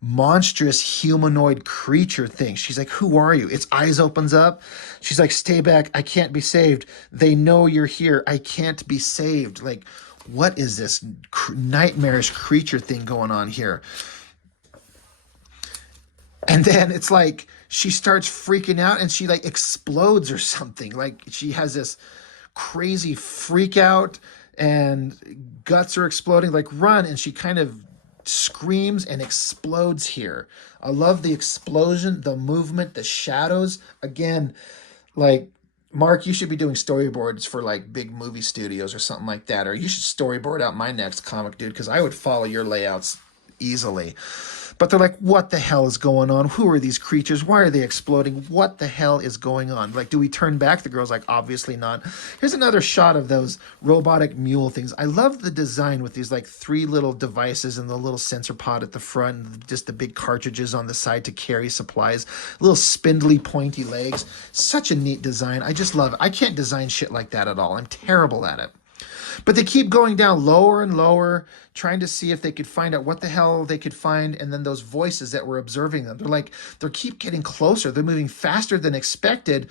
monstrous humanoid creature thing. She's like, who are you? Its eyes opens up. She's like, stay back. I can't be saved. They know you're here. I can't be saved. Like, what is this nightmarish creature thing going on here? And then it's like she starts freaking out and she like explodes or something. Like she has this crazy freak out and guts are exploding, like run. And she kind of screams and explodes here. I love the explosion, the movement, the shadows. Again, like, Mark, you should be doing storyboards for like big movie studios or something like that. Or you should storyboard out my next comic, dude, because I would follow your layouts easily. But they're like, what the hell is going on? Who are these creatures? Why are they exploding? What the hell is going on? Like, do we turn back? The girl's like, obviously not. Here's another shot of those robotic mule things. I love the design with these like 3 little devices and the little sensor pod at the front, and just the big cartridges on the side to carry supplies, little spindly pointy legs. Such a neat design. I just love it. I can't design shit like that at all. I'm terrible at it. But they keep going down lower and lower, trying to see if they could find out what the hell they could find. And then those voices that were observing them, they keep getting closer. They're moving faster than expected.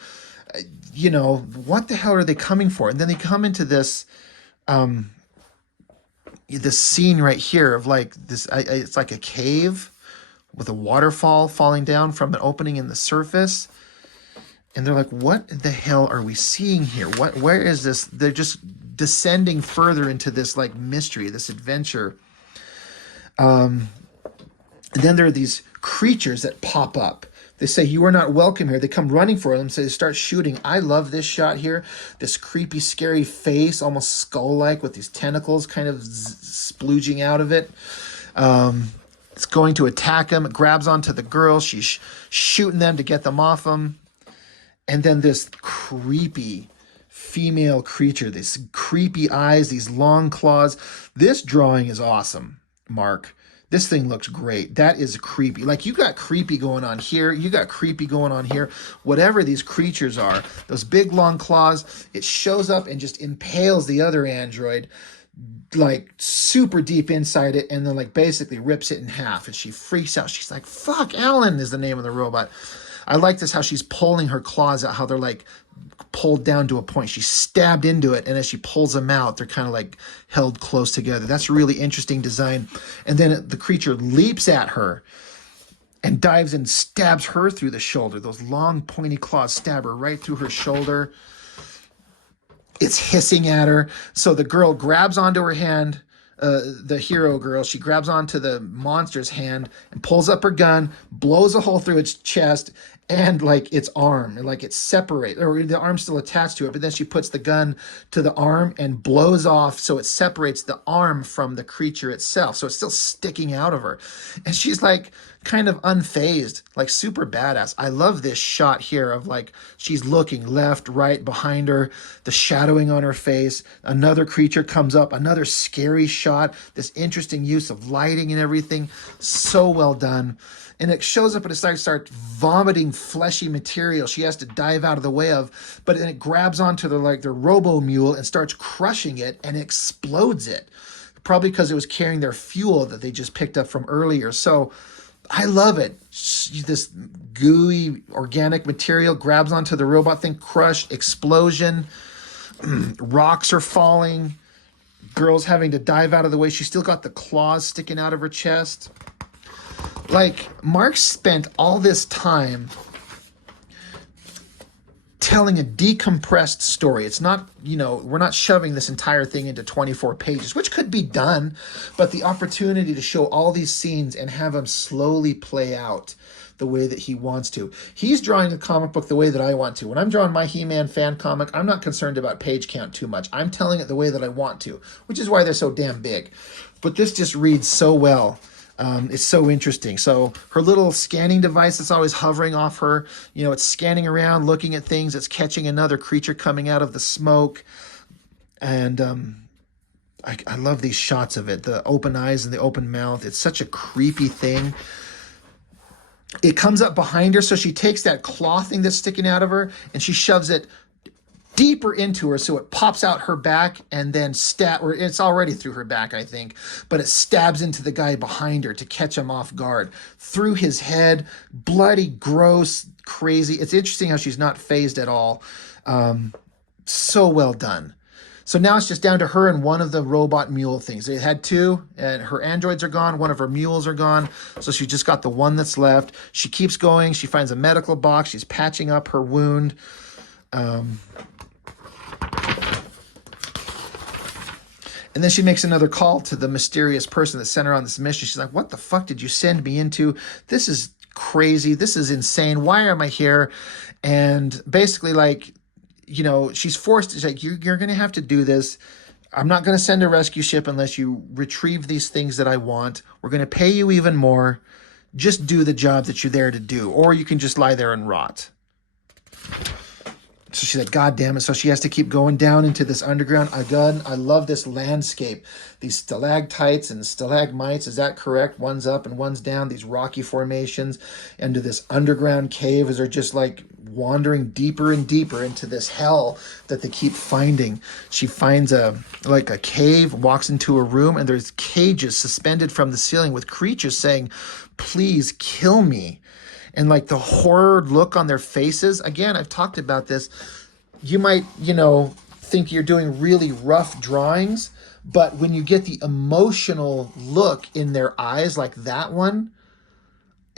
What the hell are they coming for? And then they come into this, this scene right here of like this, it's like a cave with a waterfall falling down from an opening in the surface. And they're like, what the hell are we seeing here? Where is this? They're just descending further into this like mystery, this adventure. And then there are these creatures that pop up. They say, you are not welcome here. They come running for them, so they start shooting. I love this shot here. This creepy, scary face, almost skull-like, with these tentacles kind of splooging out of it. It's going to attack him. It grabs onto the girl. She's shooting them to get them off him. And then this creepy female creature, these creepy eyes, these long claws. This drawing is awesome, Mark. This thing looks great. That is creepy. Like, you got creepy going on here. You got creepy going on here. Whatever these creatures are, those big long claws, it shows up and just impales the other android, like super deep inside it, and then like basically rips it in half. And she freaks out. She's like, fuck, Alan is the name of the robot. I like this, how she's pulling her claws out, how they're like pulled down to a point. She's stabbed into it, and as she pulls them out, they're kind of like held close together. That's really interesting design. And then the creature leaps at her and dives and stabs her through the shoulder. Those long pointy claws stab her right through her shoulder. It's hissing at her. So the girl grabs onto her hand, the hero girl, she grabs onto the monster's hand and pulls up her gun, blows a hole through its chest and like its arm, and like it separates, or the arm's still attached to it, but then she puts the gun to the arm and blows off, so it separates the arm from the creature itself, so it's still sticking out of her, and she's like kind of unfazed, like super badass. I love this shot here of like she's looking left, right, behind her, the shadowing on her face. Another creature comes up, another scary shot, this interesting use of lighting and everything. So well done. And it shows up and it starts vomiting fleshy material she has to dive out of the way of, but then it grabs onto their robo mule and starts crushing it and explodes it, probably because it was carrying their fuel that they just picked up from earlier. So I love it. This gooey organic material grabs onto the robot thing, crush, explosion, rocks are falling, girl's having to dive out of the way. She's still got the claws sticking out of her chest. Like, Mark spent all this time telling a decompressed story. It's not, we're not shoving this entire thing into 24 pages, which could be done, but the opportunity to show all these scenes and have them slowly play out the way that he wants to. He's drawing a comic book the way that I want to. When I'm drawing my He-Man fan comic, I'm not concerned about page count too much. I'm telling it the way that I want to, which is why they're so damn big. But this just reads so well. It's so interesting. So her little scanning device that's always hovering off her, it's scanning around, looking at things. It's catching another creature coming out of the smoke. And I love these shots of it, the open eyes and the open mouth. It's such a creepy thing. It comes up behind her, so she takes that claw thing that's sticking out of her, and she shoves it deeper into her, so it pops out her back and then or it's already through her back, I think, but it stabs into the guy behind her to catch him off guard. Through his head, bloody, gross, crazy. It's interesting how she's not phased at all. So well done. So now it's just down to her and one of the robot mule things. They had two, and her androids are gone. One of her mules are gone. So she just got the one that's left. She keeps going. She finds a medical box. She's patching up her wound. And then she makes another call to the mysterious person that sent her on this mission. She's like, what the fuck did you send me into? This is crazy. This is insane. Why am I here? And basically, like, she's forced. She's like, you're going to have to do this. I'm not going to send a rescue ship unless you retrieve these things that I want. We're going to pay you even more. Just do the job that you're there to do. Or you can just lie there and rot. So she's like, God damn it. So she has to keep going down into this underground. Again, I love this landscape. These stalactites and stalagmites. Is that correct? One's up and one's down. These rocky formations into this underground cave as they're just like wandering deeper and deeper into this hell that they keep finding. She finds a cave, walks into a room, and there's cages suspended from the ceiling with creatures saying, please kill me. And like the horror look on their faces. Again, I've talked about this. You might, think you're doing really rough drawings, but when you get the emotional look in their eyes like that one,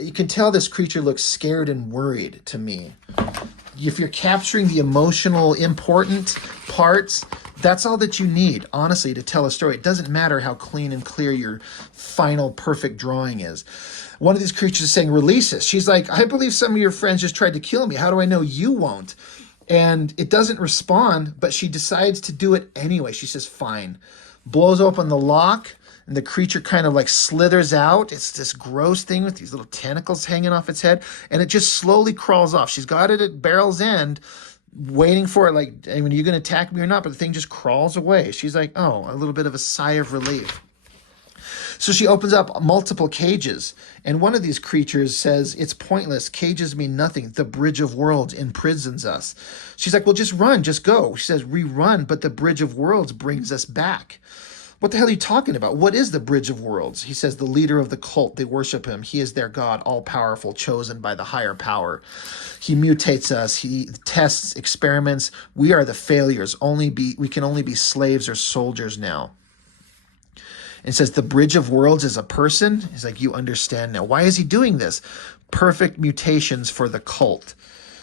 you can tell this creature looks scared and worried to me. If you're capturing the emotional, important parts, that's all that you need, honestly, to tell a story. It doesn't matter how clean and clear your final perfect drawing is. One of these creatures is saying, release us. She's like, I believe some of your friends just tried to kill me. How do I know you won't? And it doesn't respond, but she decides to do it anyway. She says, fine. Blows open the lock, and the creature kind of like slithers out. It's this gross thing with these little tentacles hanging off its head, and it just slowly crawls off. She's got it at barrel's end, waiting for it, like, I mean, are you going to attack me or not? But the thing just crawls away. She's like, oh, a little bit of a sigh of relief. So she opens up multiple cages, and one of these creatures says, it's pointless. Cages mean nothing. The Bridge of Worlds imprisons us. She's like, well, just run, just go. She says, we run, but the Bridge of Worlds brings us back. What the hell are you talking about? What is the Bridge of Worlds? He says, the leader of the cult, they worship him. He is their God, all-powerful, chosen by the higher power. He mutates us. He tests, experiments. We are the failures. We can only be slaves or soldiers now. And says, the Bridge of Worlds is a person? He's like, you understand now. Why is he doing this? Perfect mutations for the cult.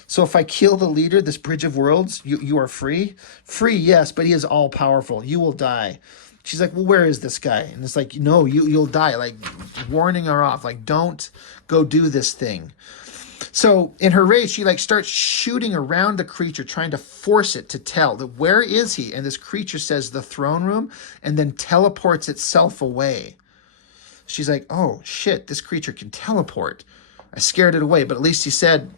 So if I kill the leader, this Bridge of Worlds, you are free? Free, yes, but he is all-powerful. You will die. She's like, well, where is this guy? And it's like, no, you'll die. Like, warning her off. Like, don't go do this thing. So in her rage, she like starts shooting around the creature, trying to force it to tell that where is he? And this creature says the throne room, and then teleports itself away. She's like, oh shit, this creature can teleport. I scared it away, but at least he said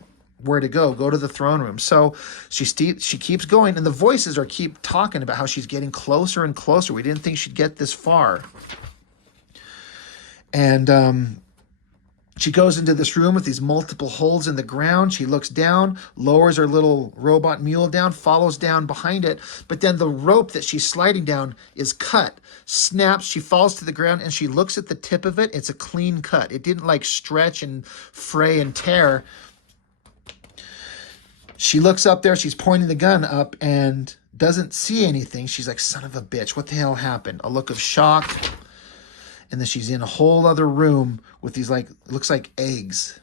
where to go. Go to the throne room. So she keeps going, and the voices keep talking about how she's getting closer and closer. We didn't think she'd get this far. And she goes into this room with these multiple holes in the ground. She looks down, lowers her little robot mule down, follows down behind it. But then the rope that she's sliding down is cut, snaps. She falls to the ground, and she looks at the tip of it. It's a clean cut. It didn't like stretch and fray and tear. She looks up there. She's pointing the gun up and doesn't see anything. She's like, son of a bitch, what the hell happened? A look of shock. And then she's in a whole other room with these, like, looks like eggs.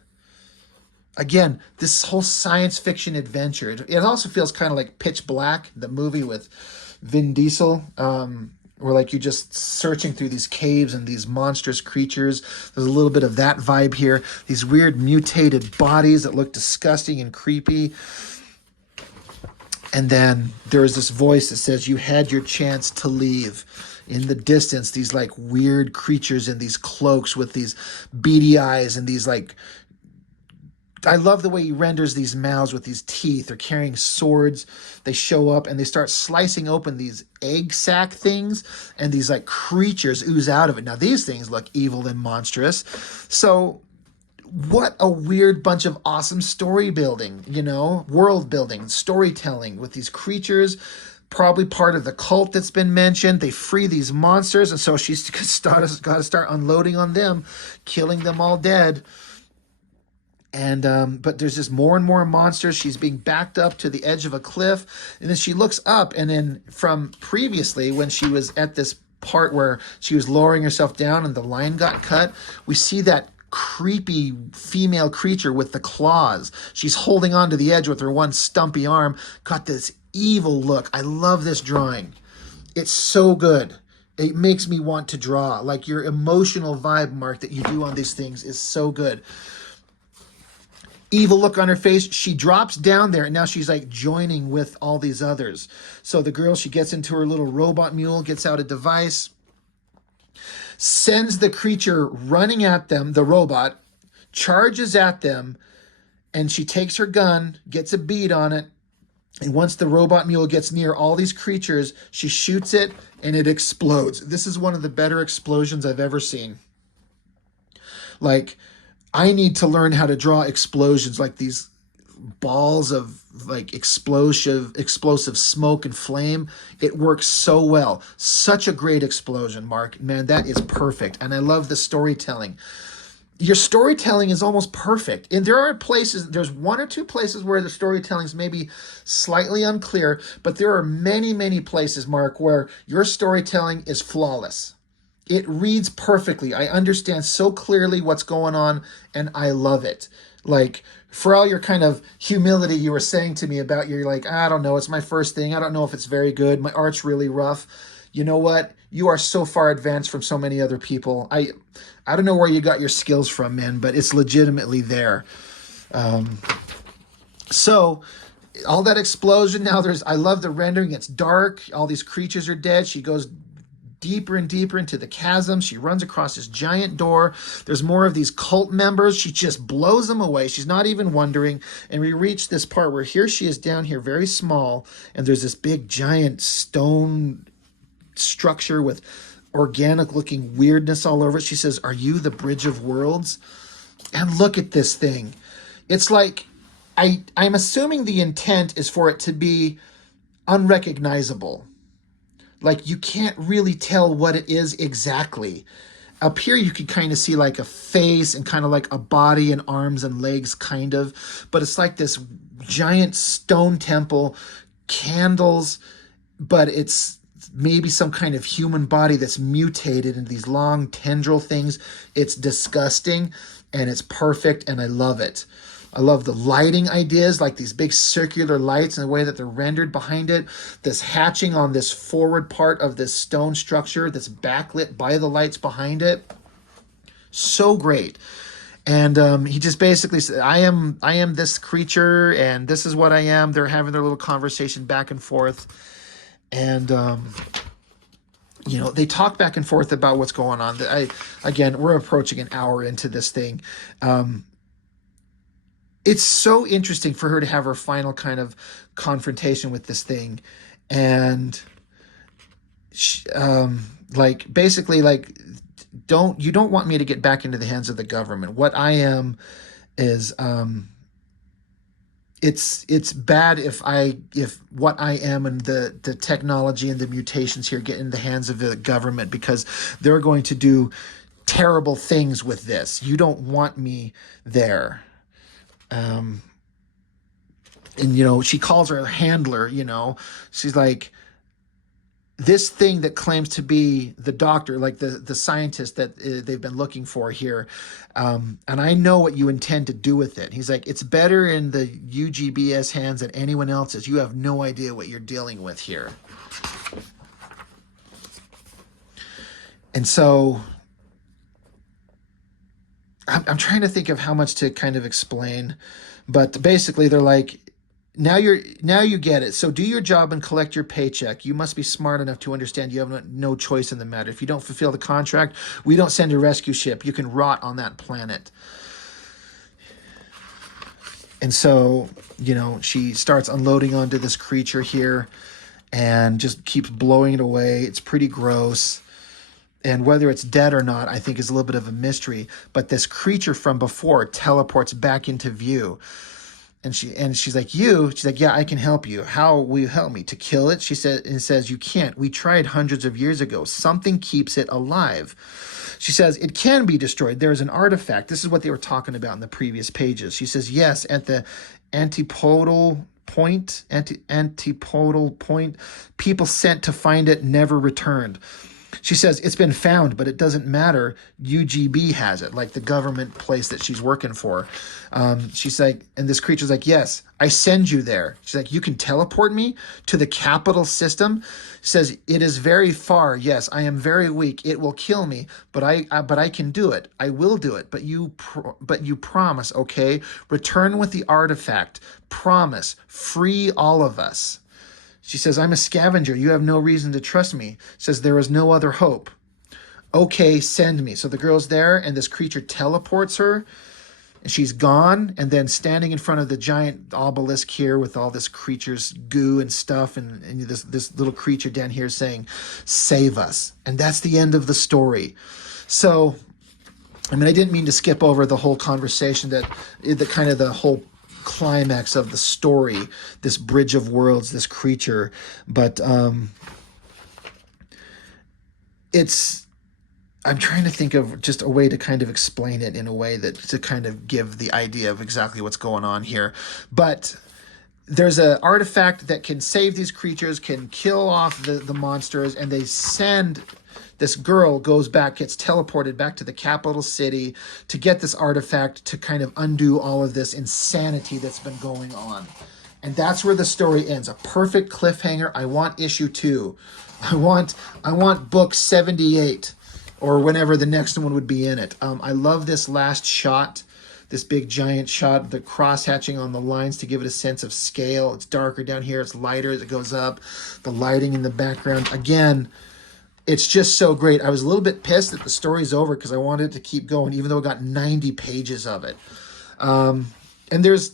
Again, this whole science fiction adventure. It also feels kind of like Pitch Black, the movie with Vin Diesel, or like you're just searching through these caves and these monstrous creatures. There's a little bit of that vibe here. These weird mutated bodies that look disgusting and creepy. And then there is this voice that says, you had your chance to leave. In the distance, these like weird creatures in these cloaks with these beady eyes and these like, I love the way he renders these mouths with these teeth. They're carrying swords. They show up and they start slicing open these egg sac things, and these like creatures ooze out of it. Now these things look evil and monstrous. So what a weird bunch of awesome story building, you know, world building, storytelling with these creatures, probably part of the cult that's been mentioned. They free these monsters, and so she's got to start unloading on them, killing them all dead. And but there's just more and more monsters. She's being backed up to the edge of a cliff, and then she looks up, and then from previously when she was at this part where she was lowering herself down and the line got cut, we see that creepy female creature with the claws. She's holding on to the edge with her one stumpy arm, got this evil look. I love this drawing. It's so good. It makes me want to draw. Like your emotional vibe, Mark, that you do on these things is so good. Evil look on her face. She drops down there, and now she's like joining with all these others. So the girl, she gets into her little robot mule, gets out a device, sends the creature running at them, the robot, charges at them, and she takes her gun, gets a bead on it, and once the robot mule gets near all these creatures, she shoots it, and it explodes. This is one of the better explosions I've ever seen. Like, I need to learn how to draw explosions, like these balls of like explosive smoke and flame. It works so well. Such a great explosion, Mark. Man, that is perfect. And I love the storytelling. Your storytelling is almost perfect. And there are places, there's one or two places where the storytelling is maybe slightly unclear, but there are many, many places, Mark, where your storytelling is flawless. It reads perfectly. I understand so clearly what's going on, and I love it. Like, for all your kind of humility you were saying to me about, you're like, I don't know, it's my first thing. I don't know if it's very good. My art's really rough. You know what? You are so far advanced from so many other people. I don't know where you got your skills from, man, but it's legitimately there. So all that explosion, now I love the rendering. It's dark. All these creatures are dead. She goes deeper and deeper into the chasm. She runs across this giant door. There's more of these cult members. She just blows them away. She's not even wondering. And we reach this part where here she is down here, very small, and there's this big giant stone structure with organic looking weirdness all over it. She says, "Are you the Bridge of Worlds?" And look at this thing. It's like, I'm assuming the intent is for it to be unrecognizable. Like, you can't really tell what it is exactly. Up here, you can kind of see like a face and kind of like a body and arms and legs, kind of. But it's like this giant stone temple, candles, but it's maybe some kind of human body that's mutated into these long tendril things. It's disgusting, and it's perfect, and I love it. I love the lighting ideas, like these big circular lights and the way that they're rendered behind it. This hatching on this forward part of this stone structure that's backlit by the lights behind it. So great. And he just basically said, I am this creature, and this is what I am. They're having their little conversation back and forth. And, you know, they talk back and forth about what's going on. Again, we're approaching an hour into this thing. It's so interesting for her to have her final kind of confrontation with this thing. And she, like, basically, like, you don't want me to get back into the hands of the government. What I am is, it's bad if what I am and the technology and the mutations here get in the hands of the government, because they're going to do terrible things with this. You don't want me there. And, you know, she calls her handler, you know, she's like, this thing that claims to be the doctor, like the scientist that they've been looking for here. And I know what you intend to do with it. He's like, it's better in the UGBS hands than anyone else's. You have no idea what you're dealing with here. And so I'm trying to think of how much to kind of explain, but basically they're like, now you get it. So do your job and collect your paycheck. You must be smart enough to understand you have no choice in the matter. If you don't fulfill the contract, we don't send a rescue ship. You can rot on that planet. And so, she starts unloading onto this creature here and just keeps blowing it away. It's pretty gross. And whether it's dead or not, I think is a little bit of a mystery. But this creature from before teleports back into view. And she's like, she's like, yeah, I can help you. How will you help me? To kill it? She says, you can't. We tried hundreds of years ago. Something keeps it alive. She says, it can be destroyed. There is an artifact. This is what they were talking about in the previous pages. She says, yes, at the antipodal point, people sent to find it never returned. She says, it's been found, but it doesn't matter. UGB has it, like the government place that she's working for. She's like, and this creature's like, yes, I send you there. She's like, you can teleport me to the capital system? She says, it is very far. Yes, I am very weak. It will kill me, but I can do it. I will do it. But you promise, okay? Return with the artifact. Promise. Free all of us. She says, I'm a scavenger. You have no reason to trust me. Says, there is no other hope. Okay, send me. So the girl's there, and this creature teleports her, and she's gone. And then standing in front of the giant obelisk here with all this creature's goo and stuff, and this little creature down here saying, save us. And that's the end of the story. So, I didn't mean to skip over the whole conversation, the whole climax of the story, this bridge of worlds, this creature, but I'm trying to think of just a way to kind of explain it in a way that to kind of give the idea of exactly what's going on here. But there's an artifact that can save these creatures, can kill off the monsters, and they send this girl gets teleported back to the capital city to get this artifact to kind of undo all of this insanity that's been going on. And that's where the story ends. A perfect cliffhanger. I want issue 2. I want book 78 or whenever the next one would be in it. I love this last shot, this big giant shot, the cross hatching on the lines to give it a sense of scale. It's darker down here. It's lighter as it goes up. The lighting in the background. Again, it's just so great. I was a little bit pissed that the story's over because I wanted it to keep going, even though it got 90 pages of it. And there's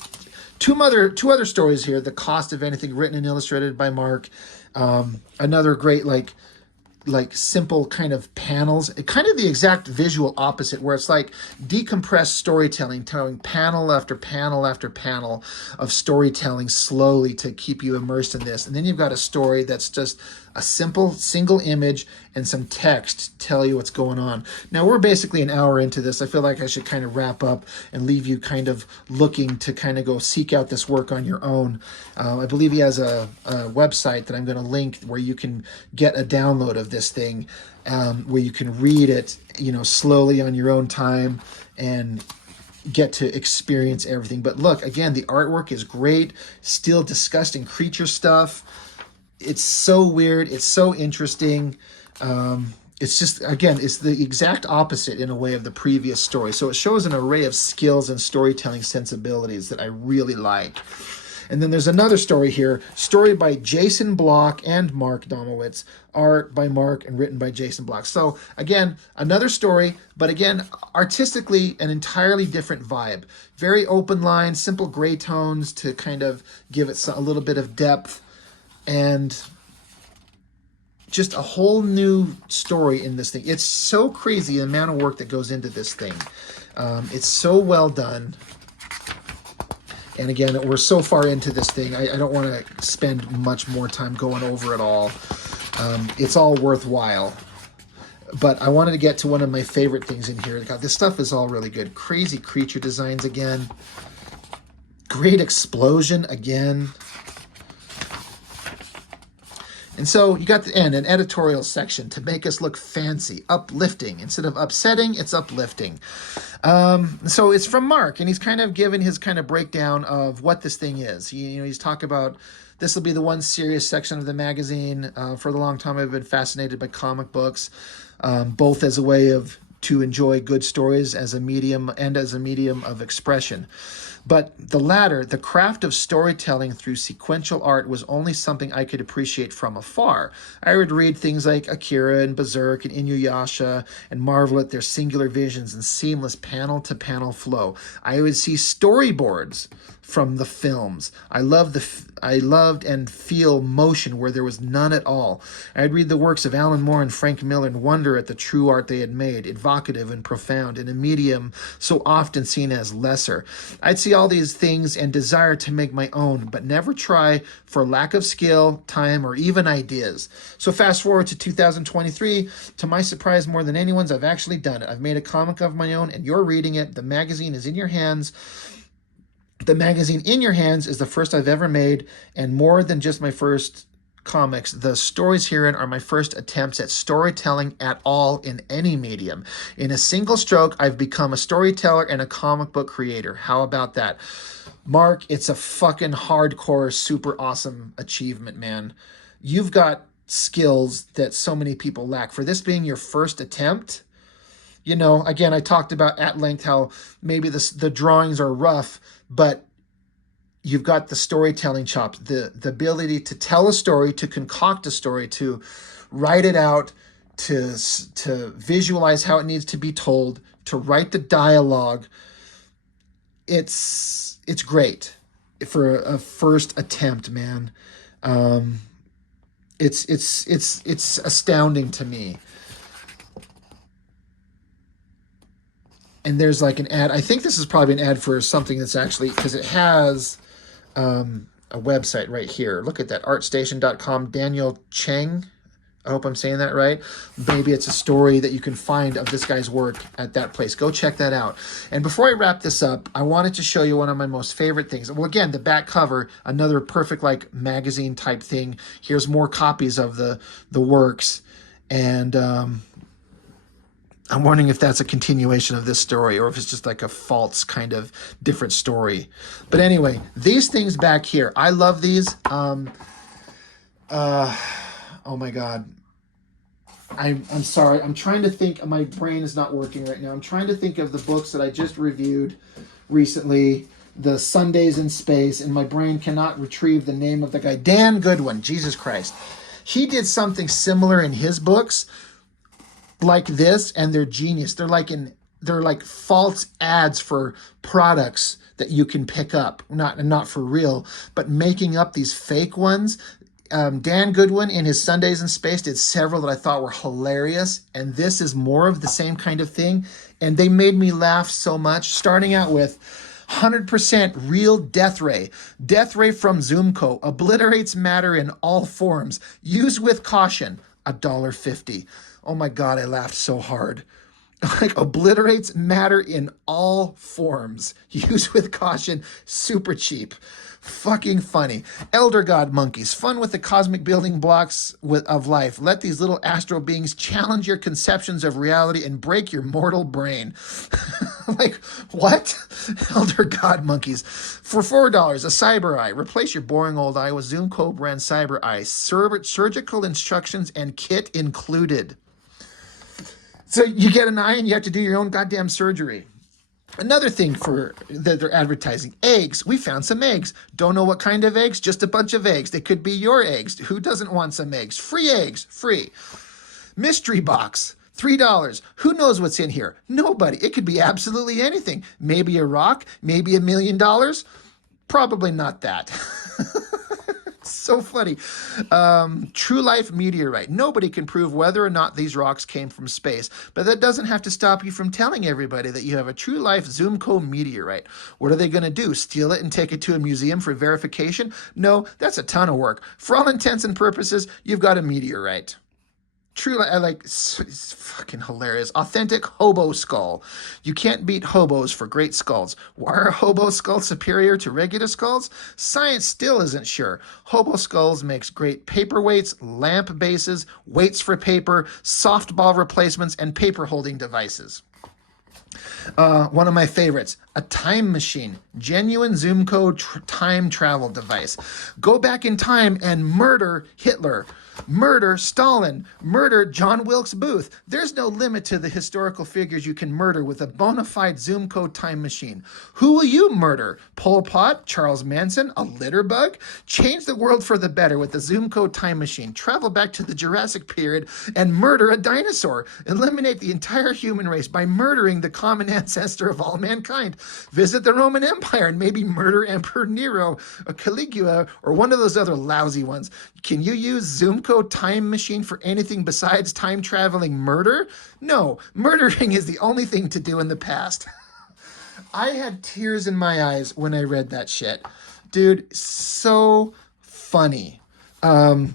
two other stories here. The Cost of Anything, written and illustrated by Mark. Another great, like simple kind of panels, kind of the exact visual opposite, where it's like decompressed storytelling, telling panel after panel after panel of storytelling slowly to keep you immersed in this. And then you've got a story that's just a simple single image and some text to tell you what's going on. Now we're basically an hour into this. I feel like I should kind of wrap up and leave you kind of looking to kind of go seek out this work on your own. I believe he has a website that I'm going to link where you can get a download of this thing, where you can read it, slowly on your own time and get to experience everything. But look, again, the artwork is great. Still disgusting creature stuff. It's so weird. It's so interesting. It's just, again, it's the exact opposite in a way of the previous story. So it shows an array of skills and storytelling sensibilities that I really like. And then there's another story here, story by Jason Block and Mark Domowicz, art by Mark and written by Jason Block. So again, another story, but again, artistically, an entirely different vibe. Very open lines, simple gray tones to kind of give it a little bit of depth. And just a whole new story in this thing. It's so crazy the amount of work that goes into this thing. It's so well done. And again, we're so far into this thing, I don't want to spend much more time going over it all. It's all worthwhile. But I wanted to get to one of my favorite things in here. God, this stuff is all really good. Crazy creature designs again. Great explosion again. And so you got the end, an editorial section to make us look fancy, uplifting. Instead of upsetting, it's uplifting. So it's from Mark, and he's kind of given his kind of breakdown of what this thing is. He's talking about this will be the one serious section of the magazine. For a long time, I've been fascinated by comic books, both as a way to enjoy good stories as a medium and as a medium of expression. But the latter, the craft of storytelling through sequential art, was only something I could appreciate from afar. I would read things like Akira and Berserk and Inuyasha and marvel at their singular visions and seamless panel-to-panel flow. I would see storyboards from the films. I loved and feel motion where there was none at all. I'd read the works of Alan Moore and Frank Miller and wonder at the true art they had made, evocative and profound, in a medium so often seen as lesser. I'd see all these things and desire to make my own, but never try for lack of skill, time, or even ideas. So fast forward to 2023, to my surprise more than anyone's, I've actually done it. I've made a comic of my own and you're reading it. The magazine is in your hands. The magazine in your hands is the first I've ever made, and more than just my first comics, the stories herein are my first attempts at storytelling at all in any medium. In a single stroke, I've become a storyteller and a comic book creator. How about that? Mark, it's a fucking hardcore, super awesome achievement, man. You've got skills that so many people lack. For this being your first attempt, again, I talked about at length how maybe the drawings are rough, but you've got the storytelling chops, the ability to tell a story, to concoct a story, to write it out, to visualize how it needs to be told, to write the dialogue. It's great for a first attempt, man. It's astounding to me. And there's like an ad. I think this is probably an ad for something that's actually, because it has a website right here. Look at that, artstation.com, Daniel Cheng. I hope I'm saying that right. Maybe it's a story that you can find of this guy's work at that place. Go check that out. And before I wrap this up, I wanted to show you one of my most favorite things. Well, again, the back cover, another perfect like magazine type thing. Here's more copies of the works. And I'm wondering if that's a continuation of this story or if it's just like a false kind of different story. But anyway, these things back here, I love these. Oh my God. I'm sorry. I'm trying to think. My brain is not working right now. I'm trying to think of the books that I just reviewed recently, the Sundays in Space, and my brain cannot retrieve the name of the guy. Dan Goodwin, Jesus Christ. He did something similar in his books like this, and they're genius. They're like false ads for products that you can pick up, not for real, but making up these fake ones. Dan Goodwin in his Sundays in Space did several that I thought were hilarious, and this is more of the same kind of thing, and they made me laugh so much, starting out with 100% real death ray. Death ray from Zoomco. Obliterates matter in all forms. Use with caution. $1.50. Oh my God, I laughed so hard. Like, obliterates matter in all forms. Use with caution. Super cheap. Fucking funny. Elder God monkeys. Fun with the cosmic building blocks of life. Let these little astral beings challenge your conceptions of reality and break your mortal brain. Like, what? Elder God monkeys. For $4, a cyber eye. Replace your boring old eye with Zoomco brand cyber eye. Surgical instructions and kit included. So you get an eye and you have to do your own goddamn surgery. Another thing that they're advertising, eggs. We found some eggs. Don't know what kind of eggs, just a bunch of eggs. They could be your eggs. Who doesn't want some eggs? Free eggs, free. Mystery box, $3. Who knows what's in here? Nobody. It could be absolutely anything. Maybe a rock, maybe $1 million. Probably not that. So funny. True life meteorite. Nobody can prove whether or not these rocks came from space, but that doesn't have to stop you from telling everybody that you have a true life Zoomco meteorite. What are they going to do? Steal it and take it to a museum for verification? No, that's a ton of work. For all intents and purposes, you've got a meteorite. true, I like, it's fucking hilarious. Authentic hobo skull. You can't beat hobos for great skulls. Why are hobo skulls superior to regular skulls? Science still isn't sure. Hobo skulls makes great paperweights, lamp bases, weights for paper, softball replacements, and paper holding devices. One of my favorites, a time machine, genuine Zoomco time travel device. Go back in time and murder Hitler, murder Stalin, murder John Wilkes Booth. There's no limit to the historical figures you can murder with a bona fide Zoomco time machine. Who will you murder? Pol Pot, Charles Manson, a litter bug? Change the world for the better with the Zoomco time machine. Travel back to the Jurassic period and murder a dinosaur. Eliminate the entire human race by murdering the common ancestor of all mankind. Visit the Roman Empire and maybe murder Emperor Nero, or Caligula, or one of those other lousy ones. Can you use Zoomco time machine for anything besides time traveling murder? No, murdering is the only thing to do in the past. I had tears in my eyes when I read that shit. Dude, so funny. Haunted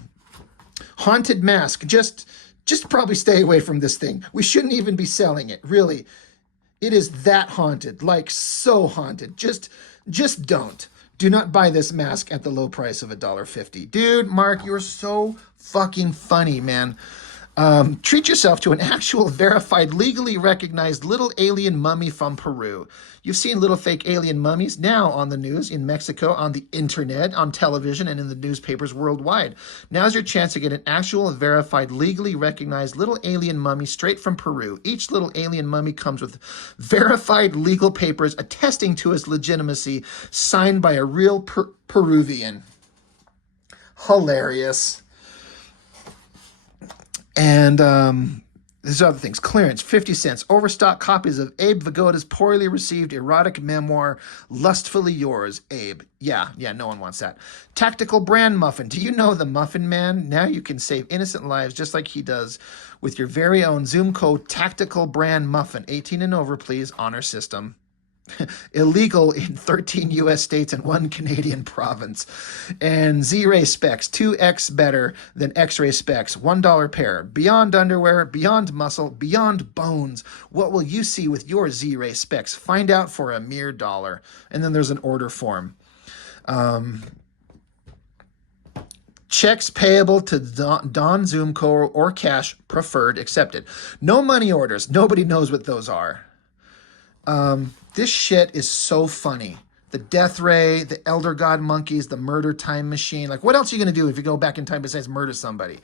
mask. Just probably stay away from this thing. We shouldn't even be selling it, really. It is that haunted, like so haunted. Just don't. Do not buy this mask at the low price of $1.50. Dude, Mark, you're so fucking funny, man. Treat yourself to an actual verified, legally recognized little alien mummy from Peru. You've seen little fake alien mummies now on the news in Mexico, on the internet, on television, and in the newspapers worldwide. Now's your chance to get an actual verified, legally recognized little alien mummy straight from Peru. Each little alien mummy comes with verified legal papers attesting to its legitimacy, signed by a real Peruvian. Hilarious. And there's other things. Clearance, 50 cents. Overstock copies of Abe Vigoda's poorly received erotic memoir, Lustfully Yours, Abe. Yeah, no one wants that. Tactical brand muffin. Do you know the Muffin Man? Now you can save innocent lives just like he does with your very own Zoomco tactical brand muffin. 18 and over, please. Honor system. Illegal in 13 U.S. states and 1 Canadian province. And Z-Ray specs, 2x better than X-ray specs, $1 pair. Beyond underwear, beyond muscle, beyond bones. What will you see with your Z-Ray specs? Find out for a mere $1. And then there's an order form. Checks payable to Don Zoomco or cash preferred accepted. No money orders. Nobody knows what those are. This shit is so funny. The death ray, the elder god monkeys, the murder time machine. Like, what else are you going to do if you go back in time besides murder somebody?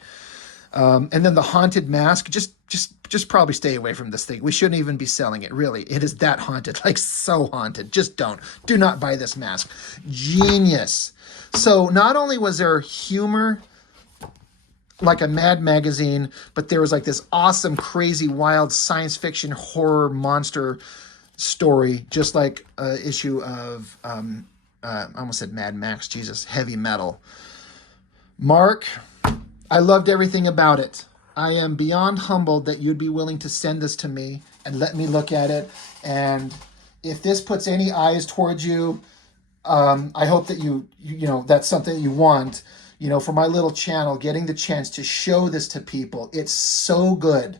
And then the haunted mask. Just probably stay away from this thing. We shouldn't even be selling it, really. It is that haunted, like so haunted. Just don't. Do not buy this mask. Genius. So not only was there humor, like a Mad magazine, but there was like this awesome, crazy, wild science fiction horror monster story, just like an issue of I almost said Mad Max, Jesus, Heavy Metal. Mark, I loved everything about it. I am beyond humbled that you'd be willing to send this to me and let me look at it. And if this puts any eyes towards you, I hope that you know that's something that you want. You know, for my little channel, getting the chance to show this to people, it's so good.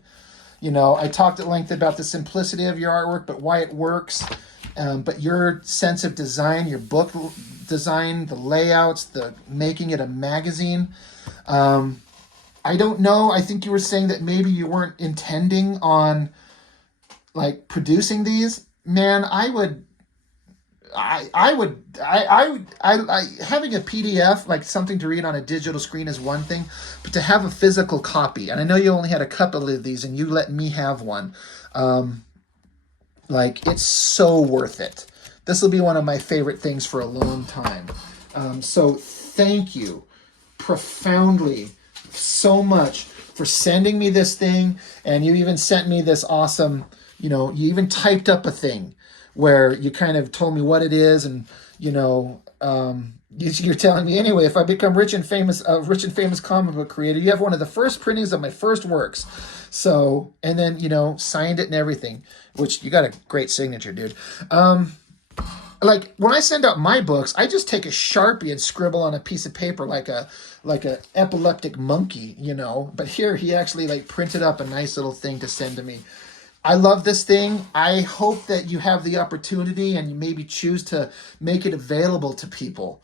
You know, I talked at length about the simplicity of your artwork, but why it works. But your sense of design, your book design, the layouts, the making it a magazine. I don't know. I think you were saying that maybe you weren't intending on like producing these. Man, having a PDF, like something to read on a digital screen, is one thing, but to have a physical copy, and I know you only had a couple of these and you let me have one, like, it's so worth it. This will be one of my favorite things for a long time. So thank you profoundly so much for sending me this thing. And you even sent me this awesome, you even typed up a thing where you kind of told me what it is, and you're telling me, anyway, if I become rich and famous comic book creator, you have one of the first printings of my first works. So, and then signed it and everything, which you got a great signature, dude. like when I send out my books, I just take a Sharpie and scribble on a piece of paper like a epileptic monkey, you know. But here he actually like printed up a nice little thing to send to me. I love this thing. I hope that you have the opportunity and you maybe choose to make it available to people.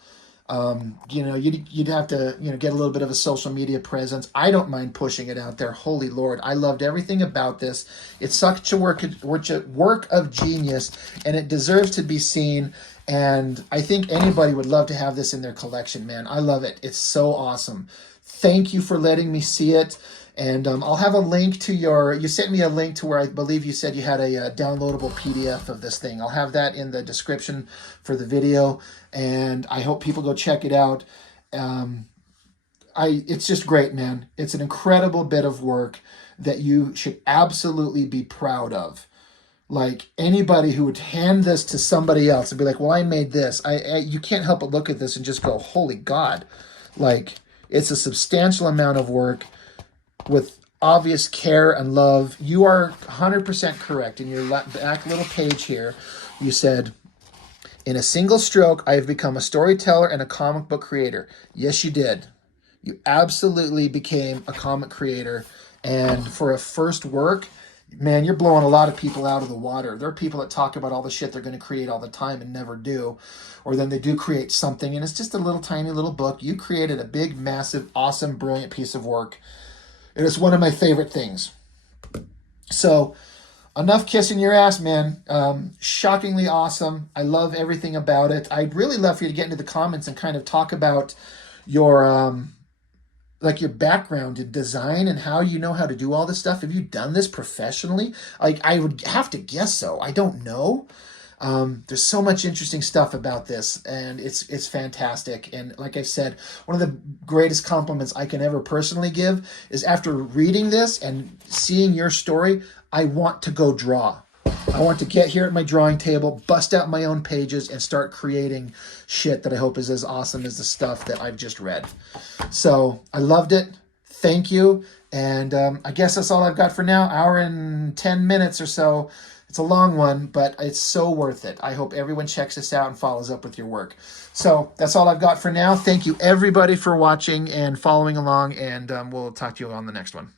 You know, you'd have to, you know, get a little bit of a social media presence. I don't mind pushing it out there. Holy Lord, I loved everything about this. It's such a work of genius, and it deserves to be seen. And I think anybody would love to have this in their collection, man. I love it. It's so awesome. Thank you for letting me see it. And I'll have a link to you sent me a link to where I believe you said you had a downloadable PDF of this thing. I'll have that in the description for the video, and I hope people go check it out. It's just great, man. It's an incredible bit of work that you should absolutely be proud of. Like anybody who would hand this to somebody else and be like, well, I made this. You can't help but look at this and just go, holy God. Like, it's a substantial amount of work with obvious care and love. You are 100% correct. In your back little page here, you said, in a single stroke, I have become a storyteller and a comic book creator. Yes, you did. You absolutely became a comic creator. And for a first work, man, you're blowing a lot of people out of the water. There are people that talk about all the shit they're going to create all the time and never do. Or then they do create something, and it's just a little tiny little book. You created a big, massive, awesome, brilliant piece of work. It is one of my favorite things. So, enough kissing your ass, man. Shockingly awesome. I love everything about it. I'd really love for you to get into the comments and kind of talk about your like your background in design and how you know how to do all this stuff. Have you done this professionally? Like, I would have to guess so. I don't know. There's so much interesting stuff about this, and it's fantastic. And like I said, one of the greatest compliments I can ever personally give is after reading this and seeing your story, I want to go draw. I want to get here at my drawing table, bust out my own pages, and start creating shit that I hope is as awesome as the stuff that I've just read. So I loved it. Thank you. And I guess that's all I've got for now. Hour and 10 minutes or so. It's a long one, but it's so worth it. I hope everyone checks this out and follows up with your work. So that's all I've got for now. Thank you, everybody, for watching and following along, and we'll talk to you on the next one.